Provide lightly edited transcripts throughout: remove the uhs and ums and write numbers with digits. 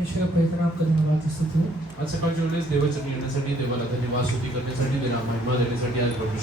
परमेश्वर का पवित्र नाम का धन्यवाद स्तुति हो। आज सकाळच्या वेळेस देवाच्या येण्यासाठी देवाला धन्यवाद स्तुती करण्यासाठी देवा महिमा देण्यासाठी आज प्रभू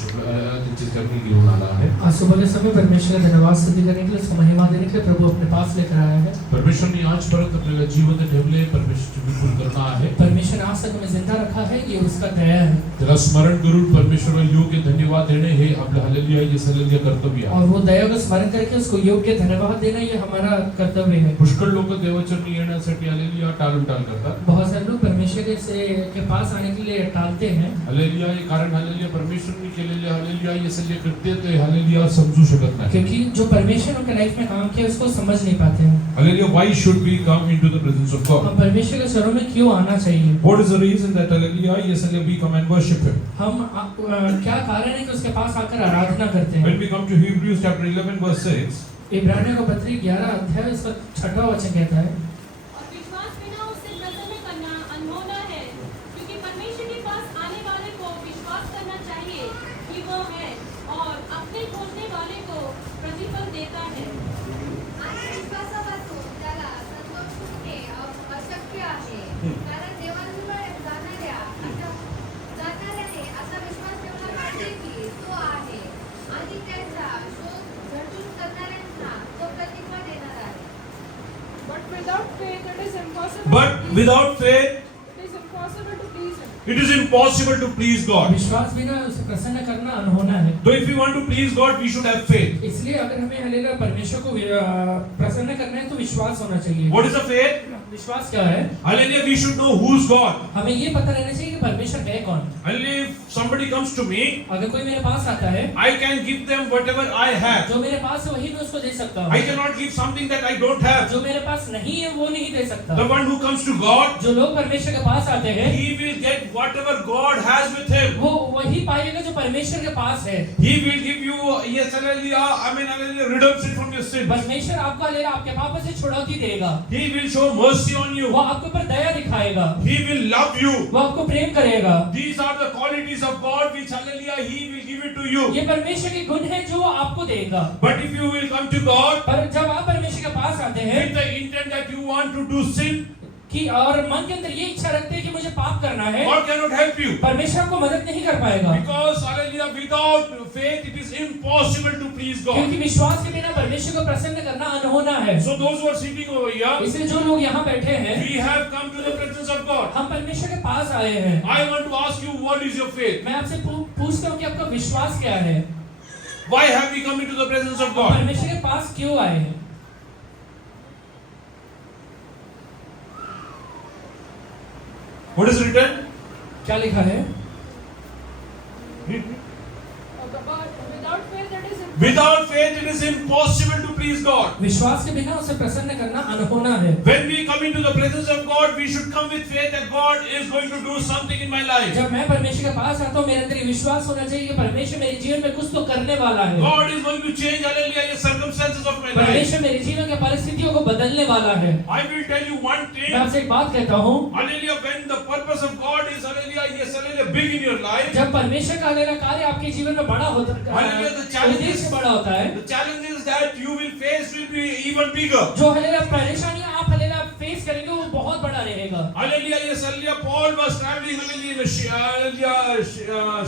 त्यांची चरणी घेऊन आला आहे। आज सुबह के समय परमेश्वर का धन्यवाद स्तुति करने के लिए, उसको महिमा देने के लिए प्रभु अपने पास लेकर आया है। परमेश्वर ने आज परत आपल्याला जिवंत ठेवले, परमेश्वर विपुल करना आहे। परमेश्वर आज तक हमें जिंदा रखा है, ये उसका दया है। त्याला स्मरण करून परमेश्वराला योग्य धन्यवाद देणे हे आपलं हालेलुया ये हालेलुया कर्तव्य आहे। और वो दया को स्मरण करके उसको योग्य धन्यवाद देना ये हमारा कर्तव्य है। पुष्कळ लोक देवाचरणी येण्यासाठी हालेलुया टाळमटाल करतात। बहुत सारे लोग परमेश्वर के पास आने के लिए टालते हैं। हालेलुया हे कारण हालेलुया परमेश्वरने केलेले हालेलुया ये सगळे कृत्य ते हालेलुया समजू शकत नाही, क्योंकि जो परमेश्वर उनके लाइफ में काम किया उसको समझ नहीं पाते हैं। Hallelujah why should we come into the presence of God? हम परमेश्वर के चरणों में क्यों आना चाहिए? What is the reason that hallelujah ये सगळे we come and worship him? हम क्या कारण है कि उसके पास आकर आराधना करते हैं? When we come to Hebrews chapter 11 verse 6, इब्रानियों का पत्री 11 अध्याय उसका 6वां वचन कहता है, और विश्वास बिना उससे प्रसन्न करना अनहोना है, क्योंकि परमेश्वर के पास आने वाले को विश्वास करना चाहिए कि वो है और अपने खोजने वाले को प्रतिफल देता है। आणि विश्वासापासून त्याला संतोष होणे अशक्य आहे, कारण देवाजवळ जाणाऱ्याने असा विश्वास ठेवला पाहिजे की तो आहे आणि त्याचा शोध झटून करणाऱ्यांना तो प्रतिफळ देणार आहे। But without faith it is impossible. but without faith It is impossible to please him. it is impossible to please God. विश्वास बिना उसे प्रसन्न करना अनहोना है। So if we want to please God, we should have faith. इसलिए अगर हमें hallelujah परमेश्वर को प्रसन्न करना है तो विश्वास होना चाहिए। What is the faith? विश्वास क्या है? Hallelujah, we should know who's God. हमें ये पता रहना चाहिए कि परमेश्वर है कौन। Hallelujah, if somebody comes to me, अगर कोई मेरे पास आता है, I can give them whatever I have. जो मेरे पास है वही मैं उसको दे सकता I हूँ। cannot give something that I don't have. जो मेरे पास नहीं है वो नहीं दे सकता। The one who comes to God, जो लोग परमेश्वर के पास आते हैं, he will get whatever God has with him. वो वही पाएगा जो परमेश्वर के पास है। He will give you, yes, hallelujah, hallelujah, redemption from your sin. परमेश्वर आपको हालेलुया आपके पापों से छुड़ौती देगा। He will show mercy on you. वो आपके ऊपर दया दिखाएगा। He will love you. वो आपको प्रेम करेगा। These are the qualities of God which, hallelujah, he will give it to you. ये परमेश्वर के गुण हैं जो वो आपको देगा। But if you will come to God पर जब आप परमेश्वर के पास आते हैं with the intent that you want to do sin, कि और मन के अंदर ये इच्छा रखते हैं कि मुझे पाप करना है, God cannot help you. परमेश्वर आपको मदद नहीं कर पाएगा। Because, hallelujah, without faith it is impossible to please God. क्योंकि विश्वास के बिना परमेश्वर को प्रसन्न करना अनहोना है। So those who are sitting over here, इसलिए जो लोग यहाँ बैठे हैं, we have come to the presence of God. हम परमेश्वर के पास आए हैं। I want to ask you, what is your faith? मैं आपसे पूछता हूँ कि आपका विश्वास क्या है? Why have we come into the presence of आप God? परमेश्वर के पास क्यों आए हैं? What is written? क्या लिखा है? Without faith it is impossible. Without faith it is impossible to please God. विश्वास के बिना उसे प्रसन्न करना अनहोना है। When we come into the presence of God, we should come with faith that God is going to do something in my life. जब मैं परमेश्वर के पास आता हूँ, मेरे अंदर ये विश्वास होना चाहिए कि परमेश्वर मेरे जीवन में कुछ तो करने वाला है। God is going to change, hallelujah, the circumstances of my life. परमेश्वर मेरे जीवन के परिस्थितियों को बदलने वाला है। I will tell you one thing. मैं आपसे एक बात कहता हूँ, Hallelujah, when the purpose of God is, hallelujah, yes, hallelujah, big in your life, जब परमेश्वर का हालेलुया कार्य आपके जीवन में बड़ा होता है, Hallelujah, the challenges- उद्देश्य बड़ा होता है, the challenges that you will face will be even bigger. जो हालेलुया परेशानियां आप हालेलुया फेस करेंगे वो बहुत बड़ा रहेगा। Hallelujah, yes, hallelujah, Paul was traveling, hallelujah, in a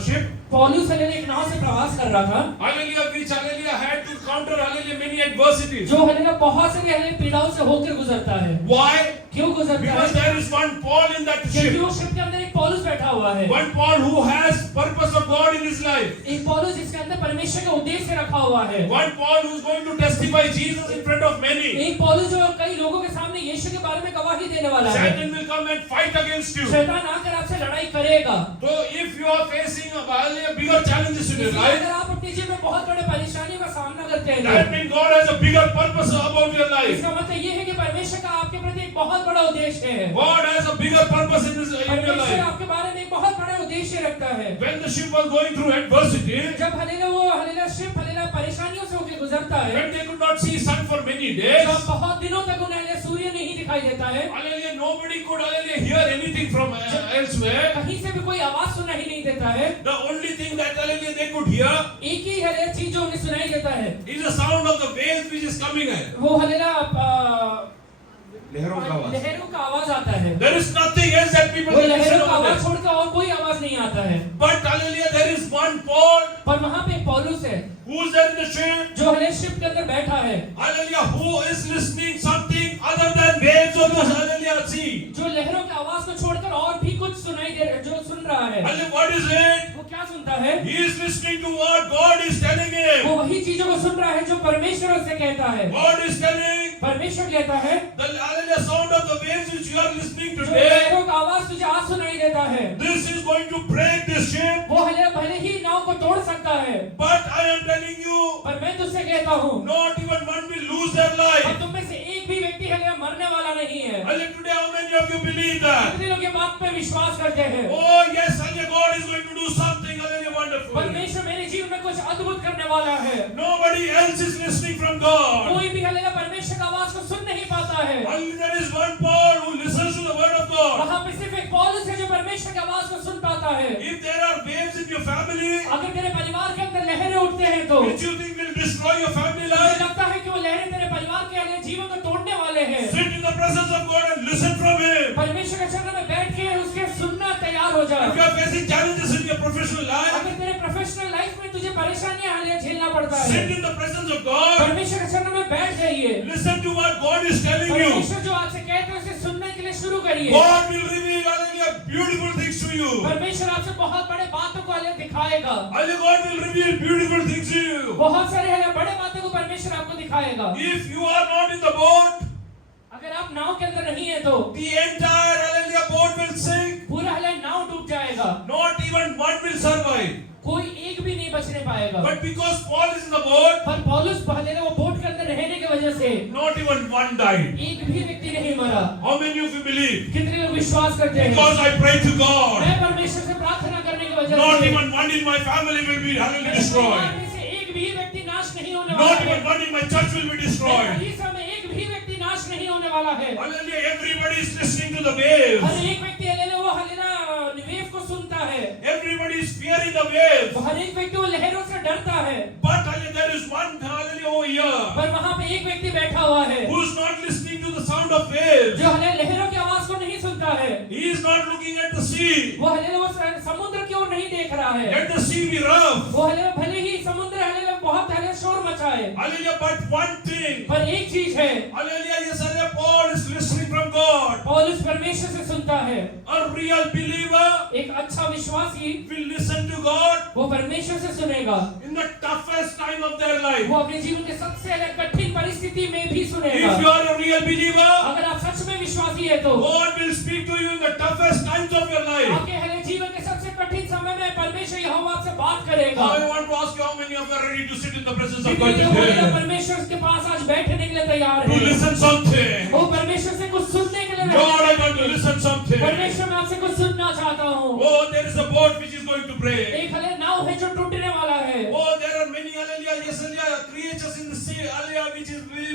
ship. पौलुस हालेलुया एक नाव से प्रवास कर रहा था, Hallelujah, which, hallelujah, had to counter, hallelujah, many adversities. जो हालेलुया बहुत सारी हालेलुया पीड़ाओं से होकर गुजरता है। Why? क्यों गुजरता Because है? there is one Paul in that क्योंकि ship. वो शिप के अंदर एक पौलुस बैठा हुआ है। One Paul who has purpose of God in his life. एक पौलुस जिसके अंदर परमेश्वर का उद्देश्य रखा हुआ है। One Paul who is going to testify Jesus in front of many. एक पौलुस जो कई लोगों के सामने यीशु के बारे में गवाही देने वाला है। Satan will come and fight against you. शैतान आकर आपसे लड़ाई करेगा। So if you are facing a bigger challenges in your इसलिए life, अगर आप अपने जीवन में बहुत बड़े परेशानियों का सामना करते हैं, that means God has a bigger purpose about your life. इसका मतलब ये है कि परमेश्वर का आपके प्रति एक बहुत बड़ा उद्देश्य है। God has a bigger purpose in your परमेश्वर life. आपके बारे में एक बहुत बड़ा उद्देश्य रखता है। When the ship was going through adversity, जब हालेलुया शिप हालेलुया परेशानियों से होकर गुजरता है, when they could not see sun for many days, जब बहुत दिनों तक उन्हें हालेलुया सूर्य नहीं दिखाई देता है, hallelujah, nobody could, hallelujah, hear anything from elsewhere. कहीं से भी कोई आवाज सुनाई नहीं देता है, The only thing that, hallelujah, they could hear एक ही हालेलुया चीज जो उन्हें सुनाई देता है, is the sound of the waves which is coming in. वो हालेलुया लहरों का आवाज। लहरों का आवाज आता है। There is nothing else that people वो can listen लहरों का over आवाज there. छोड़कर और कोई आवाज नहीं आता है। But hallelujah, there is one Paul पर वहाँ पे पौलुस है who is in the ship. जो हले शिप के अंदर बैठा है, Hallelujah, who is listening something other than waves of the hallelujah sea. जो लहरों की आवाज को छोड़कर और भी कुछ सुनाई दे, जो सुन रहा है। Hallelujah, what is it? वो क्या सुनता है? He is listening to what God is telling him. वो वही चीजों को सुन रहा है जो परमेश्वर उससे कहता है। God is telling परमेश्वर कहता है the hallelujah sound of the waves which you are listening जो today. लहरों का आवाज तुझे आज सुनाई देता है, This is going to break this ship. वो भले ही नाव को तोड़ सकता है, But I am telling you, पर मैं तुझसे कहता हूँ not even one will lose their और life. तुम में से एक भी व्यक्ति हले मरने वाला नहीं है। Hallelujah, today how many of you believe that? कितने लोग ये बात पे विश्वास करते हैं? Oh yes, hallelujah, God is going to do something hallelujah wonderful. परमेश्वर मेरे जीवन में कुछ अद्भुत करने वाला है। Nobody else is listening from God. कोई भी हले परमेश्वर का आवाज को सुन नहीं पाता है। Only there is one Paul who listens to the word of God. वहाँ पे सिर्फ एक पौलुस है जो परमेश्वर की आवाज को सुन पाता है। If there are waves in your family, अगर तेरे परिवार के अंदर लहरें उठते हैं तो which you think will destroy your family मुझे life, लगता है कि वो लहरें तेरे परिवार के हले जीवन को तोड़ने वाले हैं। sit in the presence of God and listen from Him. परमेश्वर के चरणों में बैठ के उसके सुनना तैयार हो जा। If you are facing challenges in your professional life, अगर तेरे प्रोफेशनल लाइफ में तुझे परेशानियां हले झेलना पड़ता है, sit in the presence of God. परमेश्वर के चरणों में बैठ जाइए। Listen to what God is telling you. परमेश्वर जो आपसे कहते हैं उसे सुनने के लिए शुरू करिए। God will reveal hallelujah beautiful things to you. परमेश्वर आपसे बहुत बड़े बातों को हले दिखाएगा। Hallelujah, God will reveal beautiful things to you. बहुत सारे हले बड़े बातों को परमेश्वर आपको दिखाएगा। If you are not in the boat, अगर आप नाव के अंदर नहीं है तो the entire hallelujah boat will sink. पूरा हले नाव डूब जाएगा, Not even one will survive. कोई एक भी नहीं बचने पाएगा। But because Paul is in the boat, पर पौलुस पहले वो बोट के अंदर रहने की वजह से not even one died. एक भी व्यक्ति नहीं मरा। How many of you believe? कितने लोग विश्वास करते हैं? Because I pray to God, मैं परमेश्वर से प्रार्थना करने की वजह not से even one in my family will be hallelujah मेरे परिवार destroyed. में से एक भी व्यक्ति नाश नहीं होने Not वाला है। even one in my church will be मेरे destroyed. कलीसिया में एक भी व्यक्ति नाश नहीं होने वाला है। Hallelujah, everybody is listening to the waves. हर एक व्यक्ति वो हलेला वेव को सुनता है। Everybody is fearing the waves. हर एक व्यक्ति वो लहरों से डरता है। But hallelujah, there is one hallelujah over here पर वहाँ पे एक व्यक्ति बैठा हुआ है who is not listening to the sound of waves. जो हले लहरों की आवाज को नहीं सुनता है। He is not looking at the sea. वो हले वो समुद्र की ओर नहीं देख रहा है। Let the sea be rough. वो हले भले ही समुद्र हले बहुत हले शोर मचाए, Hallelujah, but one thing. पर एक चीज है, Hallelujah, yes, hallelujah, Paul is listening from God. पौलुस परमेश्वर से सुनता है। A real believer एक अच्छा विश्वासी will listen to God वो परमेश्वर से सुनेगा। in the toughest time of their life. वो अपने जीवन के सबसे अलग कठिन परिस्थिति में भी सुनेगा। If you are a real believer, अगर आप सच में विश्वासी है तो God will speak to you in the toughest times of your life. आपके हले जीवन के सबसे कठिन समय में परमेश्वर यहोवा आपसे बात करेगा। Now I want to ask you how many of you are ready to sit in the presence of God कितने लोग today? परमेश्वर के पास आज बैठने के लिए तैयार To हैं? listen something. वो परमेश्वर से कुछ सुनने के लिए Lord, I बैठे want to listen something. परमेश्वर मैं आपसे कुछ सुनना चाहता हूँ। Oh, there is a boat which is going to break. एक हले नाव है जो टूटने वाला है। Oh, there are many hallelujah, yes, hallelujah, creatures in the sea, hallelujah,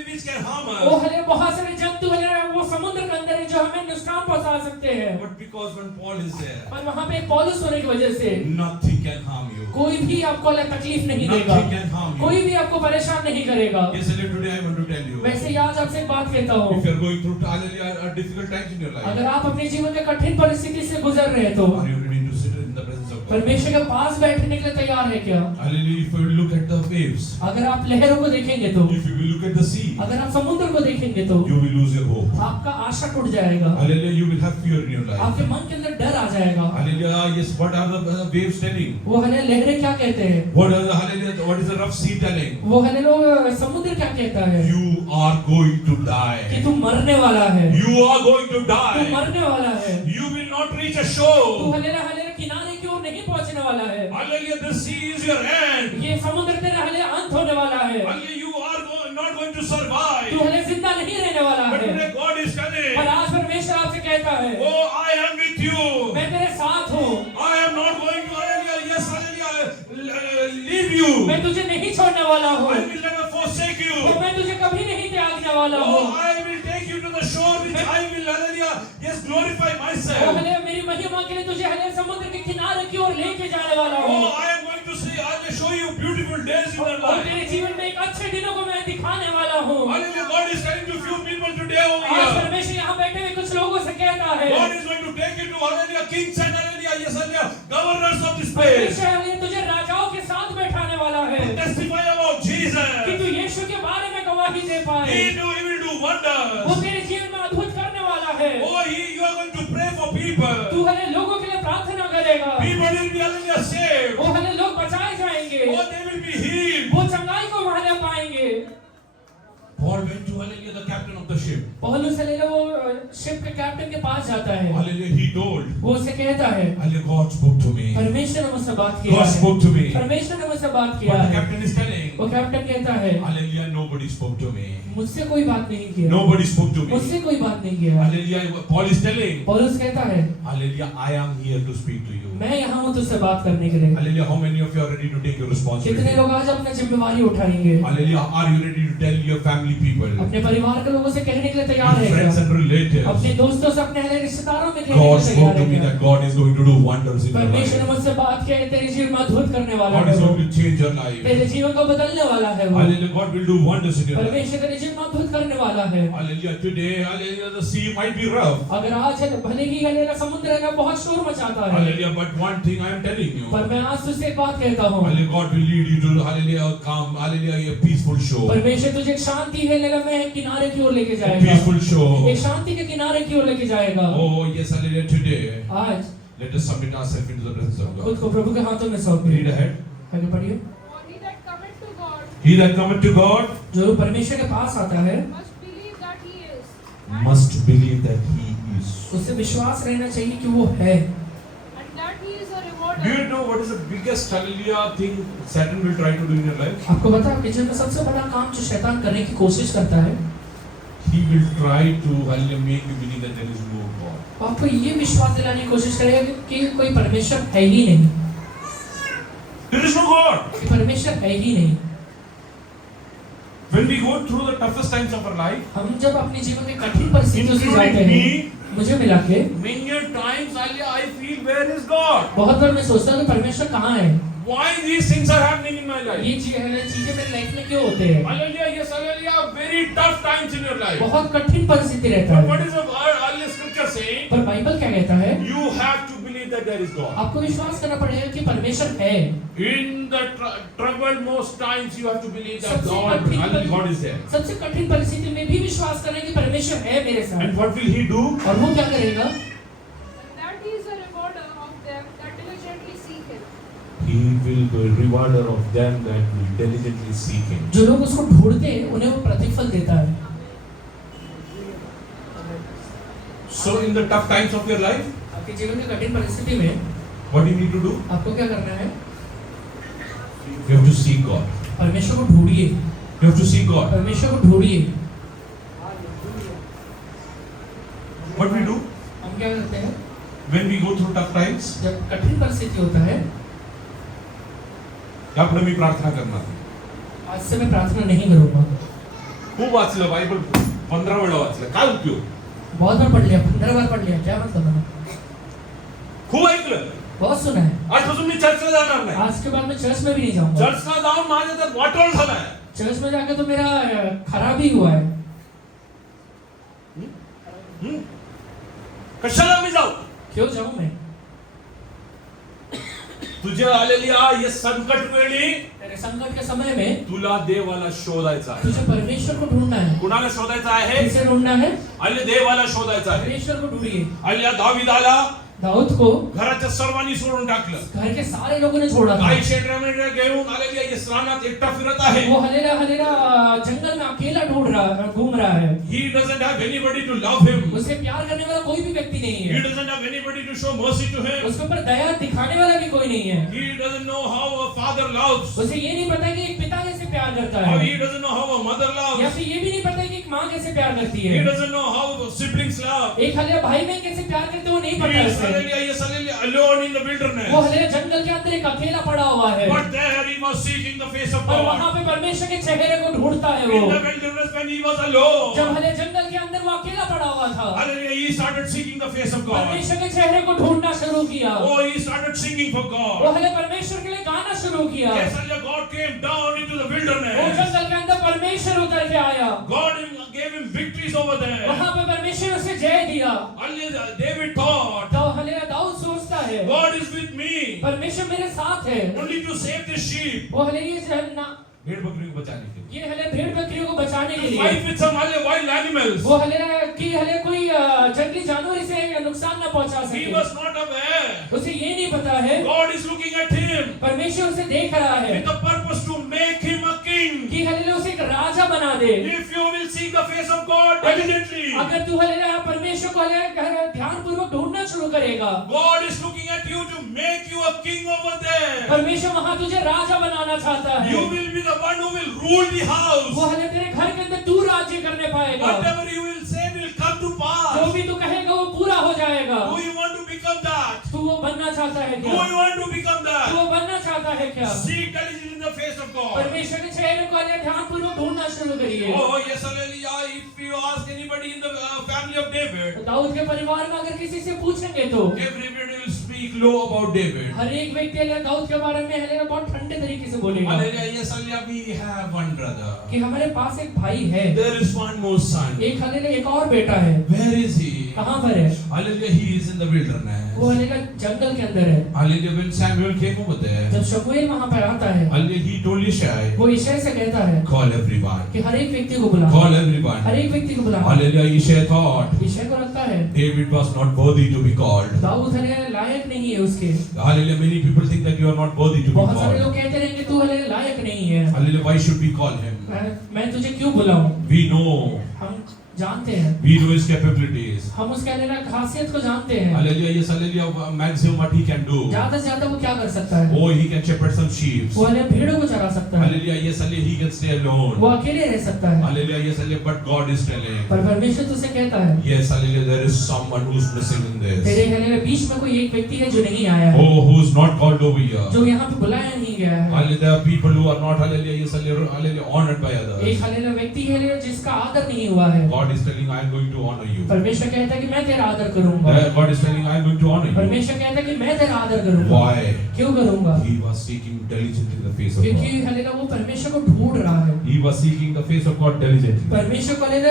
which can harm वो us. हले बहुत सारे जंतु हले वो समुद्र के अंदर है जो हमें नुकसान पहुंचा सकते हैं। But because when Paul is there, पर वहाँ पे पौलुस होने की वजह से nothing can harm you. कोई भी आपको अलग तकलीफ नहीं देगा, Nothing can harm you. कोई भी आपको परेशान नहीं करेगा। Yes, hallelujah, today I want to tell you. वैसे ही आज आपसे एक बात कहता हूँ, If you are going through hallelujah, difficult times in your life, अगर आप अपने जीवन के कठिन परिस्थिति से गुजर रहे हैं तो are you ready to sit in the presence of God? परमेश्वर के पास बैठने के लिए तैयार है क्या? Hallelujah, if you look at the waves, अगर आप लहरों को देखेंगे तो, if you will look at the sea, अगर आप समुद्र को देखेंगे तो you will lose your hope. आपका आशा टूट जाएगा, Hallelujah, you will have fear in your life. आपके मन के अंदर डर आ जाएगा। Hallelujah, yes, what are the waves telling? वो हले लहरें क्या कहते हैं? What are the hallelujah, what is the rough sea telling? वो हले लोग समुद्र क्या कहता है? You are going to कि die. तू मरने वाला है, You are going to तू die. मरने वाला है, You will not reach a तू shore. हले हले किनारे की ओर नहीं पहुंचने वाला है। Hallelujah, the sea is your end. ये समुद्र तेरा हले अंत होने वाला है, Hallelujah, you are not going to survive. तू हले जिंदा नहीं रहने वाला But है। today God is पर telling, आज परमेश्वर आपसे कहता है, oh, I am with you. मैं तेरे साथ हूँ, I am not going to, hallelujah, yes, hallelujah, leave you. मैं तुझे नहीं छोड़ने वाला हूँ, I will never forsake you. और मैं तुझे कभी नहीं त्यागने वाला हूँ। Oh, I will take you to the shore which I will, hallelujah, yes, glorify वो myself. हले मेरी महिमा के लिए तुझे हले समुद्र के किनारे की ओर लेके जाने वाला हूँ, Oh, I am going to see, I will show you beautiful days in your और life. तेरे जीवन में एक अच्छे दिनों को मैं दिखाने वाला हूँ। Hallelujah, God is telling to few people today over आज here. परमेश्वर यहाँ बैठे हुए कुछ लोगों से कहता है, God is going to take you to hallelujah, kings and hallelujah, yes, hallelujah, governors of this place. परमेश्वर हमें तुझे राजाओं के साथ बैठाने वाला है Testify about कि Jesus. तू यीशु के बारे में गवाही दे पाए। He will do wonders. वो तेरे जीवन में अद्भुत करने वाला है। Oh, you are going to pray for people. तू हमें लोगों के लिए प्रार्थना करेगा। People will be hallelujah saved. वो हमें लोग बचाए जाएंगे। Oh, they will be healed. वो चंगाई को वहां ले पाएंगे। Paul went to hallelujah, the captain of the ship. पौलुस हलेलुया वो शिप के कैप्टन के पास जाता है। Hallelujah, he told. वो उसे कहता है, Hallelujah, God spoke to me. परमेश्वर ने मुझसे बात किया God है। spoke to me. परमेश्वर ने मुझसे बात किया What the है। captain is telling. वो कैप्टन कहता है, Hallelujah, nobody spoke to me. मुझसे कोई बात नहीं किया। Nobody spoke to me. मुझसे कोई बात नहीं किया। Hallelujah, Paul is telling. पौलुस कहता है, Hallelujah, I am here to speak to you. मैं यहाँ हूँ तुझसे बात करने के लिए। Hallelujah, how many of you are ready to take your कितने responsibility? लोग आज अपनी जिम्मेवारी उठाएंगे? Hallelujah, are you ready to tell your family people, अपने परिवार के लोगों से कहने के लिए तैयार your है friends क्या? and relatives? अपने दोस्तों से अपने अहले रिश्तेदारों में कहने के God लिए spoke तैयार to है me क्या? that God is going to do wonders in your परमेश्वर ने life. मुझसे बात किया है, तेरे जीवन में अद्भुत करने वाला God है is वो। going to change your life. तेरे जीवन को बदलने वाला है वो। Hallelujah, God will do wonders in your life. परमेश्वर तेरे जीवन में अद्भुत करने वाला है। Hallelujah, today, hallelujah, the sea might be rough. अगर आज है भले ही हलेला समुद्र है बहुत शोर मचाता है, Hallelujah, but one thing I am telling you. पर मैं आज तुझसे एक बात कहता हूँ, Hallelujah, God will lead you to hallelujah, a calm, hallelujah, a peaceful shore. परमेश्वर तुझे एक शांति है लेला में किनारे की ओर लेके A जाएगा। peaceful shore. एक शांति के किनारे की ओर लेके जाएगा। Oh, yes, hallelujah, today. आज Let us submit ourselves into the presence of खुद God. को प्रभु के हाथों में सौंप Read दे। ahead. आगे पढ़िए। For he that cometh to God He that cometh to God जो परमेश्वर के पास आता है must believe that he is, must believe that He is. उससे विश्वास रहना चाहिए कि वो है। and that he is a Do rewarder. you know what is the biggest hallelujah thing Satan will try to do in your life? आपको पता है आपके जीवन में सबसे बड़ा काम जो शैतान करने की कोशिश करता है, He will try to hallelujah make you believe that there is no God. वो आपको ये विश्वास दिलाने की कोशिश करेगा कि कोई परमेश्वर है ही नहीं, There is no God. कि परमेश्वर है ही नहीं। When we go through the toughest times of our life, हम जब अपने जीवन के कठिन परिस्थितियों से जाते including हैं, me, मुझे मिला के many times hallelujah, I feel where is God? बहुत बार मैं सोचता हूँ कि परमेश्वर कहाँ है? Why these things are happening in my life? ये चीजें मेरी लाइफ में क्यों होते हैं? Hallelujah, yes, hallelujah, very tough times in your life. बहुत कठिन परिस्थिति रहता But है, what is the earlier scripture saying? पर बाइबल क्या कहता है? You have to believe that there is God. आपको विश्वास करना पड़ेगा कि परमेश्वर है। In the troubled most times, you have to believe that सबसे God, कठिन hallelujah, God is there. सबसे कठिन परिस्थिति में भी विश्वास करना कि परमेश्वर है मेरे साथ। And what will He do? और वो क्या करेगा? And that he is a rewarder of them that diligently seek him. He will be a rewarder of them that will diligently seek Him. जो लोग उसको ढूंढते हैं उन्हें वो प्रतिफल देता है। So in the tough times of your life, आपके जीवन की कठिन परिस्थिति में what do you need to do? आपको क्या करना है? You have to seek God. परमेश्वर को ढूंढिए, You have to seek God. परमेश्वर को ढूंढिए। What we do हम क्या करते हैं? when we go through tough times? जब कठिन परिस्थिति होता है, यापुढे मी प्रार्थना करणार. आज से मैं प्रार्थना नहीं करूंगा। खूप वाचलं बायबल 15 वेळा वाचलं. काय उपयोग? बहुत बार पढ़ लिया, 15 बार पढ़ लिया, क्या मतलब है? खूप ऐकलं. बहुत सुना है। आजपासून मी चर्चला जाणार नाही. आज के बाद मैं चर्च में भी नहीं जाऊंगा। चर्चला जाऊन माझं तर वाटोळ झालाय. चर्च में जाके तो मेरा खराब ही हुआ है। कशाला मी जाऊ? क्यों जाऊं मैं? तुझ्या आलेल्या या संकट वेळी तेरे संकट के समय में तुला देवाला शोधायचा आहे. तुझे परमेश्वर को ढूंढना है। कुणाला शोधायचा आहे? किसे ढूंढना है? आणि देवाला शोधायचा आहे. परमेश्वर को ढूंढिए। आणि दाविदाला दाऊद को घराच्या सर्वांनी सोडून टाकलं. घर के सारे लोगों ने छोड़ा था। काही शेतकऱ्यांना घेऊन आलेल्या इस रानात एकटा फिरत आहे. वो हलेला हलेला जंगल में अकेला घूम रहा है। He doesn't have anybody to love him. उसे प्यार करने वाला कोई भी व्यक्ति नहीं He है। doesn't have anybody to show mercy to him. उसके ऊपर दया दिखाने वाला भी कोई नहीं है। He doesn't know how a father loves. उसे ये नहीं पता कि एक पिता कैसे प्यार करता Or है, he doesn't know how a mother या loves. फिर ये भी नहीं पता कि एक माँ कैसे प्यार करती He है, doesn't know how siblings love. एक हलिया भाई बहन कैसे प्यार करते वो नहीं He पता is उसे। hallelujah, alone in the wilderness. वो हलिया जंगल के अंदर एक अकेला पड़ा हुआ है, But there he was seeking the face of और God. वहाँ पे परमेश्वर के चेहरे को ढूंढता है In वो। the wilderness when he was alone. जब हलिया जंगल के अंदर वो अकेला पड़ा हुआ था, Hallelujah, he started seeking the face of God. परमेश्वर के चेहरे को ढूंढना शुरू किया। Oh, he started singing for वो God. हलिया परमेश्वर के लिए गाना शुरू किया। Yes, hallelujah, God came down into the वो wilderness. जंगल के अंदर परमेश्वर उतर के आया। God gave him victories over there. वहाँ पे परमेश्वर ने उसे जय दिया। Hallelujah. David thought, तो हालेलुया दाऊद सोचता है God is with me परमेश्वर मेरे साथ है। only to save the sheep. वो हालेलुया ना भेड़ बकरियों को बचाने के लिए. ये हले भेड़ बकरियों को बचाने के लिए Fight with some wild animals. वो हले कि हले कोई जंगली जानवर इसे नुकसान न पहुंचा He सके। was not aware. उसे ये नहीं पता है God is looking at him परमेश्वर उसे देख रहा है with the purpose to make him a king. कि हले उसे एक राजा बना दे। If you will seek the face of God diligently, अगर तू हले परमेश्वर को हले ध्यान पूर्वक ढूंढना शुरू करेगा God is looking at you to make you a king over there. परमेश्वर वहाँ तुझे राजा बनाना चाहता है। You will be the one who will rule the house. वो हले तेरे घर के अंदर तू राज्य करने पाएगा। Whatever you will say will come to जो pass. भी तू कहेगा वो पूरा हो जाएगा। Do you want to become that? तू वो बनना चाहता है Do क्या? you want to become तू that? वो बनना चाहता है क्या? Seek diligently in the face of God. परमेश्वर के चेहरे को ध्यान पूर्वक ढूंढना शुरू करिए। Oh yes, hallelujah. If you ask anybody in the family of David, Dawood के परिवार में अगर किसी से पूछेंगे तो everybody will speak low about David. हर एक व्यक्ति हले दाऊद के बारे में हले बहुत ठंडे तरीके से बोलेगा Hallelujah. Yes, hallelujah. We have one brother. कि हमारे पास एक भाई है, There is one more son. एक हले एक और बेटा है। Where is he? कहाँ पर है? Hallelujah. He is in the wilderness. वो हले जंगल के अंदर है। Hallelujah. When Samuel came over there, जब शमूएल वहाँ पर आता है hallelujah, he told Ishai, वो ईशाई से कहता है call everyone. कि हर एक व्यक्ति को बुला, Call हर everyone. एक व्यक्ति को बुला। Hallelujah. Ishai thought ईशाई को लगता है David was not worthy to be called. Dawood हले लायक नहीं है उसके। Hallelujah. Many people think that you are not worthy to be बहुत सारे called. लोग कहते रहेंगे तू हले लायक नहीं है। Hallelujah. Why should we call him? मैं तुझे क्यों बुलाऊं? We know. हम जानते हैं, We know his capabilities. हम उसके हले खासियत को जानते हैं। Hallelujah. Yes, hallelujah. Maximum what he can do. ज्यादा से ज्यादा वो क्या कर सकता है? Oh, he can shepherd some sheep. वो हले भेड़ों को चरा सकता है, Hallelujah. Yes, hallelujah. He can stay alone. वो अकेले रह सकता है। Hallelujah. Yes, hallelujah. But God is telling. पर परमेश्वर तुझसे कहता है Yes, hallelujah. There is someone who's missing in this. तेरे हले बीच में कोई एक व्यक्ति है जो नहीं आया है, Oh, who's not called over here. जो यहाँ पे बुलाया नहीं गया है। Hallelujah. There are people who are not, hallelujah, yes, hallelujah, hallelujah, honored by others. एक हले व्यक्ति है जिसका आदर नहीं हुआ है। God is telling, I am going to honor you. परमेश्वर कहता है कि मैं तेरा आदर करूंगा। God is telling, I am going to honor you. परमेश्वर कहता है कि मैं तेरा आदर करूंगा। Why? क्यों करूंगा? He was seeking diligently the face of क्योंकि God. हले वो परमेश्वर को ढूंढ रहा है। He was seeking the face of God diligently. परमेश्वर को हले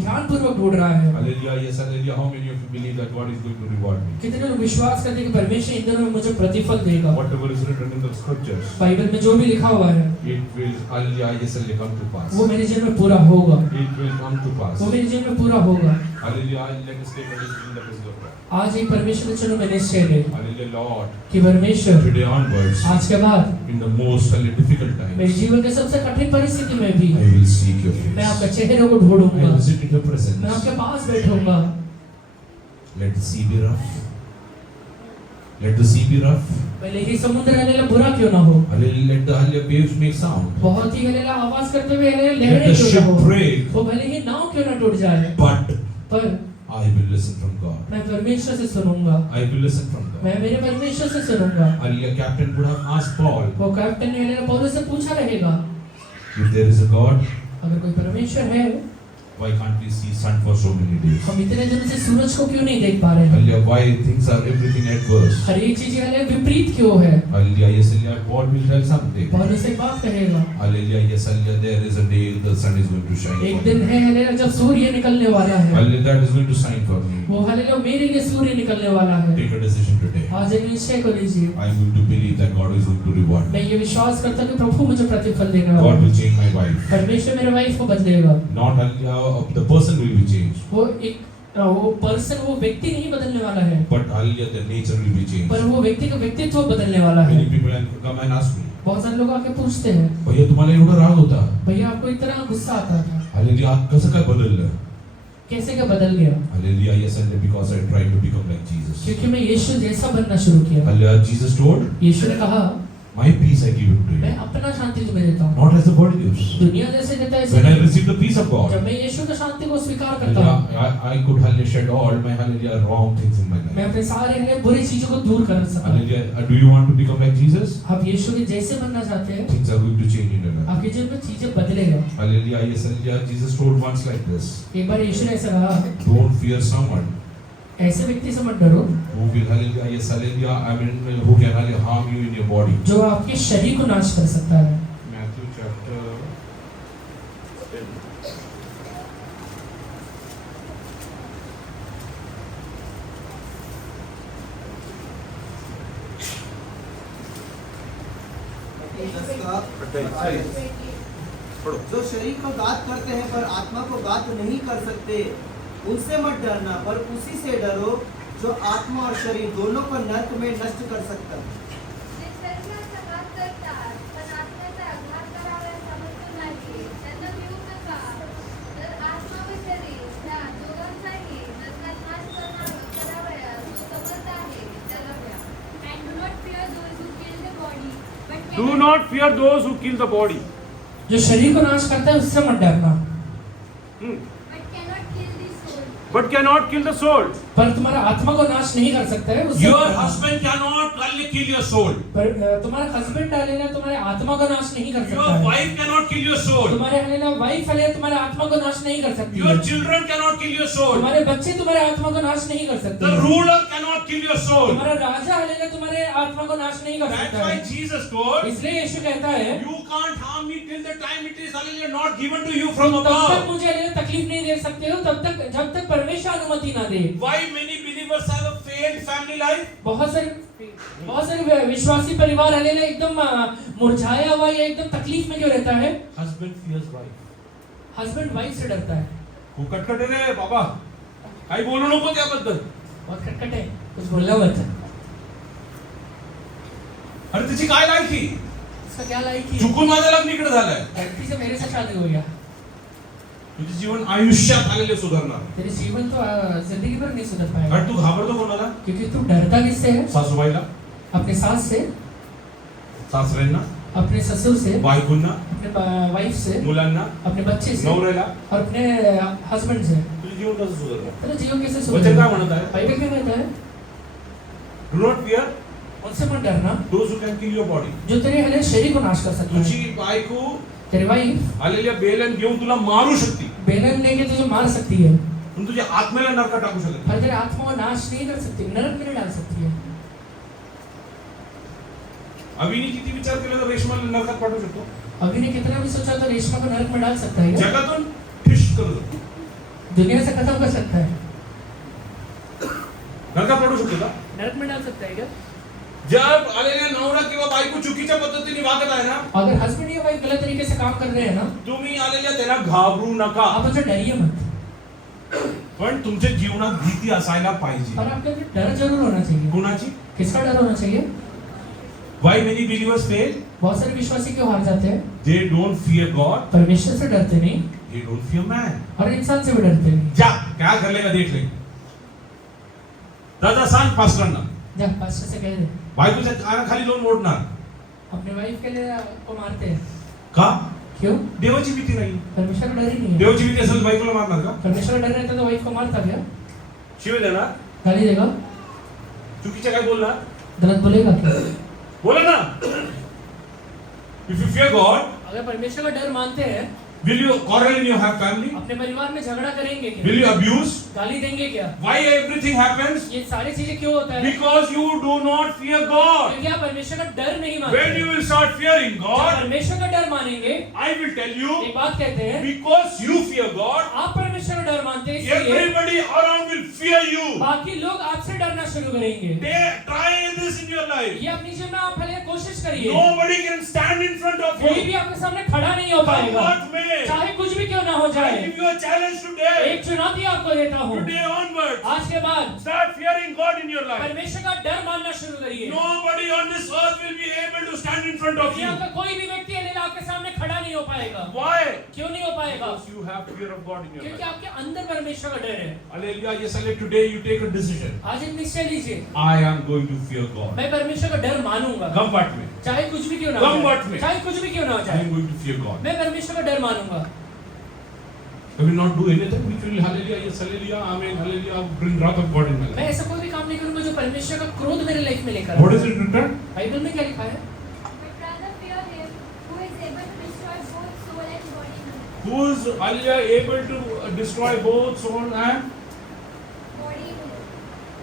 ध्यान पूर्वक ढूंढ रहा है। Hallelujah, yes, hallelujah. How many of you believe that God is going to reward me? कितने लोग विश्वास करते हैं कि परमेश्वर इन दिनों में मुझे प्रतिफल देगा? Whatever is written in the scriptures, Bible में जो भी लिखा हुआ है it will, hallelujah, yes, hallelujah, come to pass. वो मेरे जीवन में पूरा होगा, It will come to pass. वो मेरे जीवन में पूरा होगा। Hallelujah, let us take a decision in the face of God. आज एक परमेश्वर के चुनाव में निश्चय ले Hallelujah, Lord. कि परमेश्वर Today onwards, आज के बाद in the most hallelujah, difficult मेरे times, जीवन के सबसे कठिन परिस्थिति में भी I will seek your मैं face. आपके चेहरे को I ढूंढूंगा, will sit in your मैं presence. आपके पास बैठूंगा। Let the sea be rough. Let the sea be rough. भले ही समुद्र हलेला बुरा क्यों ना हो, Hallelujah, let the hallelujah waves make sound. बहुत ही हलेला आवाज करते हुए हलेला Let लहरें the क्यों ship ना हो, break. वो भले ही नाव क्यों ना टूट जाए, But पर I will listen from God. मैं परमेश्वर से सुनूंगा, I will listen from God. मैं मेरे परमेश्वर से सुनूंगा। Hallelujah, captain would have asked Paul, वो कैप्टन ने हलेला पौलुस से पूछा रहेगा, if there is a God, अगर कोई परमेश्वर है, why can't we see sun for so many days? हम इतने दिनों से सूरज को क्यों नहीं देख पा रहे हैं? Hallelujah, why things are everything adverse? हर एक चीज हलेला विपरीत क्यों है? Hallelujah, yes, hallelujah, Paul will tell something. पौलुस एक बात कहेगा, Hallelujah, yes, hallelujah, there is a day the sun is going to shine एक for दिन me. है हलेला जब सूर्य निकलने वाला है, Hallelujah, that is going to shine for me. वो हलेला मेरे लिए सूर्य निकलने वाला है। Take a decision today. आज एक निश्चय को लीजिए, I am going to believe that God is going to reward मैं me. ये विश्वास करता हूँ कि प्रभु मुझे प्रतिफल देगा। God will change my wife. परमेश्वर मेरे वाइफ को बदलेगा। Not hallelujah, the person will be changed, वो पर्सन, वो व्यक्ति नहीं बदलने वाला है, but hallelujah, the nature will be changed. पर वो व्यक्ति का व्यक्तित्व बदलने वाला है। Many people come and ask me, बहुत सारे लोग आके पूछते हैं, भैया तुम्हाला एवढा राग होता? भैया आपको इतना गुस्सा आता था, Hallelujah, आज कसं काय बदललं? कैसे क्या बदल गया? Hallelujah, yes, and because I tried to become like Jesus. क्योंकि मैं यीशु जैसा बनना शुरू किया। Hallelujah, Jesus told, यीशु ने कहा, my peace I give it to मैं you, अपना शांति तुम्हें देता हूँ, not as the world gives. दुनिया जैसे देता है When I ऐसे। receive the peace of God, जब मैं यीशु की शांति को स्वीकार करता हूँ, hallelujah, I could hallelujah shed all my hallelujah wrong things in my मैं life. अपने सारे हले बुरी चीजों को दूर कर सकता हूँ। Hallelujah, do you want to become like Jesus? आप यीशु के जैसे बनना चाहते हैं, Things are going to change in your life. आपके जीवन में चीजें बदलेगा। Hallelujah, yes, hallelujah. Jesus told once like this, एक बार यीशु ने ऐसा कहा, don't fear someone ऐसे व्यक्ति से मत डरो who will hallelujah, yes, hallelujah, I mean, who can hallelujah harm you in your body. जो आपके शरीर को नाश कर सकता है। Matthew chapter 10. 10 का 28। जो शरीर को घात करते हैं पर आत्मा को घात नहीं कर सकते, उनसे मत डरना, पर उसी से डरो जो आत्मा और शरीर दोनों को नरक में नष्ट कर सकता है। जे शरीराचा घात करतात पण आत्म्याचा घात करावयाचा वस्तू नाही, त्यांना भिवू नका. तर आत्मा व शरीर ह्या दोघांचाही नरकात नाश करावयास जो समर्थ आहे त्याला भ्या. And do not fear those who kill the body, but Do not fear those who kill the body. जो शरीर को नाश करता है उससे मत डरना, But cannot kill the soul. पर तुम्हारा आत्मा को नाश नहीं कर सकता है उससे Your मत डरना। husband cannot kill your soul. पर तुम्हारा हस्बैंड डालेगा तुम्हारे आत्मा को नाश नहीं कर सकता Your है। wife cannot kill your soul. तुम्हारे हालेला वाइफ है तुम्हारे आत्मा को नाश नहीं कर सकती Your है। children cannot kill your soul. तुम्हारे बच्चे तुम्हारे आत्मा को नाश नहीं कर सकते The हैं। ruler cannot kill your soul. तुम्हारा राजा हालेला तुम्हारे आत्मा को नाश नहीं कर That's सकता why है। Jesus told, इसलिए यीशु कहता है you can't harm me till the time it is hallelujah not given to you from तब तक above. मुझे हालेला तकलीफ नहीं दे सकते हो तब तक जब तक परमेश्वर अनुमति ना दे। Why many believers have a failed family life? बहुत सारे विश्वासी परिवार हालेला एकदम मुरझाया हुआ या एकदम तकलीफ में क्यों रहता है? Husband fears wife. Husband wife से डरता है। खूप कटकट आहे रे बाबा, काही बोलू नको त्याबद्दल. बहुत खटखट है, कुछ बोलना मत। अरे त्याची काय लायकी? उसका क्या लायकी? चुकून माझं लग्न इकडे झालंय. गलती से मेरे से शादी हो गया। तुझे जीवन आयुष्यात आलेले सुधारणार. तेरे जीवन तो जिंदगी भर नहीं सुधर पाएगा। कारण तू घाबरतो कोणाला? क्योंकि तू डरता किससे है? सासूबाईला, अपने सास से, सासऱ्यांना, अपने ससुर से, बायकोंना, अपने वाइफ से, मुलांना, अपने बच्चे से नवऱ्याला. और अपने हस्बैंड से। तुझे जीवन कसं सुधारणार? तेरा जीवन कैसे वचन सुधरेगा? काय म्हणत आहे? बाइबल क्या कहता है? Do not fear उनसे मत डरना those who can kill your body. जो तेरे हले शरीर को नाश कर सकते तुझी हैं। बायको तेरी वाइफ आलेल्या बेलन घेऊन तुला मारू शकते, बेलन लेके तुझे मार सकती है, पण तुझ्या आत्म्याला नरकात टाकू शकत पर तेरे आत्मा को नाश नहीं कर सकती, नरक में नहीं डाल सकती है। अभिनी किती विचार केला तर रेशमाला नरकात पाठवू शकतो? अभी ने कितना भी सोचा तो रेशमा को नरक में डाल सकता है क्या? जगातून ठिश करू शकतो. दुनिया से खत्म कर सकता है, नरकात पाठवू शकतो का? नरक में डाल सकता है क्या? जब आलेल्या नवरा किंवा बायको चुकीच्या पद्धतीने वागत आहे ना, अगर हस्बैंड या वाइफ गलत तरीके से काम कर रहे हैं ना, तुम्ही आलेल्या त्याला घाबरू नका. आप उनसे डरिए मत, पण तुमच्या जीवनात भीती असायला पाहिजे. और आपके अंदर डर जरूर होना चाहिए। कोणाची? किसका डर होना चाहिए? Why many believers fail? बहुत सारे विश्वासी क्यों हार जाते हैं? They don't fear God. परमेश्वर से डरते नहीं They don't fear man. और इंसान से भी डरते नहीं। जा क्या कर लेगा देख ले. दादा सांग पास्टरांना, जा पास्टर से कह दे, बायकोच्या कानाखाली जाऊन ओढणार अपने वाइफ के लिए को मारते हैं। का? क्यों? देवाची भीती नाही. परमेश्वर का डर ही नहीं है। देवाची भीती असेल बायकोला मारणार का? परमेश्वर का डर रहता तो वाइफ को मारता क्या? शिव देणार? गाली देगा? चुकीचं काय बोलणार? गलत बोलेगा क्या? बोला ना. If you fear God, अगर परमेश्वर का डर मानते हैं, will you quarrel in your family? अपने परिवार में झगड़ा करेंगे क्या? Will you abuse? गाली देंगे क्या? Why everything happens? ये सारी चीजें क्यों होता है? Because you do not fear God. क्योंकि आप परमेश्वर का डर नहीं When मानते। you will start fearing जब God, परमेश्वर का डर मानेंगे, I will tell you, एक बात कहते हैं, because you fear God, आप परमेश्वर का डर मानते हैं इसलिए everybody around will fear you. बाकी लोग आपसे डरना शुरू करेंगे। Try this in your life. ये अपनी जीवन में आप पहले कोशिश करिए। Nobody can stand in front of कोई you. भी आपके सामने खड़ा नहीं हो Come पाएगा, what may. चाहे कुछ भी क्यों ना हो I जाए। give you a challenge today. एक चुनौती आपको देता हूँ, Today onwards, आज के बाद start fearing God in your life. परमेश्वर का डर मानना शुरू करिए। Nobody on this earth will be able to stand in front of you. दुनिया का कोई भी व्यक्ति अकेला आपके सामने खड़ा नहीं हो पाएगा। Why? क्यों नहीं हो पाएगा? Because you have fear of God in your क्योंकि life. आपके अंदर परमेश्वर का डर है। Hallelujah. Yes, hallelujah. Today you take a decision. आज एक निश्चय लीजिए, I am going to fear God. मैं परमेश्वर का डर मानूंगा, Come what may. चाहे कुछ भी क्यों ना Come हो what जाए, may. चाहे कुछ भी क्यों ना हो I जाए, am going to fear God. मैं परमेश्वर का डर मानूंगा। I will not do anything which will hallelujah, yes, hallelujah, amen, hallelujah, bring wrath of God in my मैं life. ऐसा कोई भी काम नहीं करूंगा जो परमेश्वर का क्रोध मेरे लाइफ में लेकर What आए। is it written? बाइबल में क्या लिखा है? But rather fear him who is able to destroy both soul and body. Who is hallelujah able to destroy both soul and Body.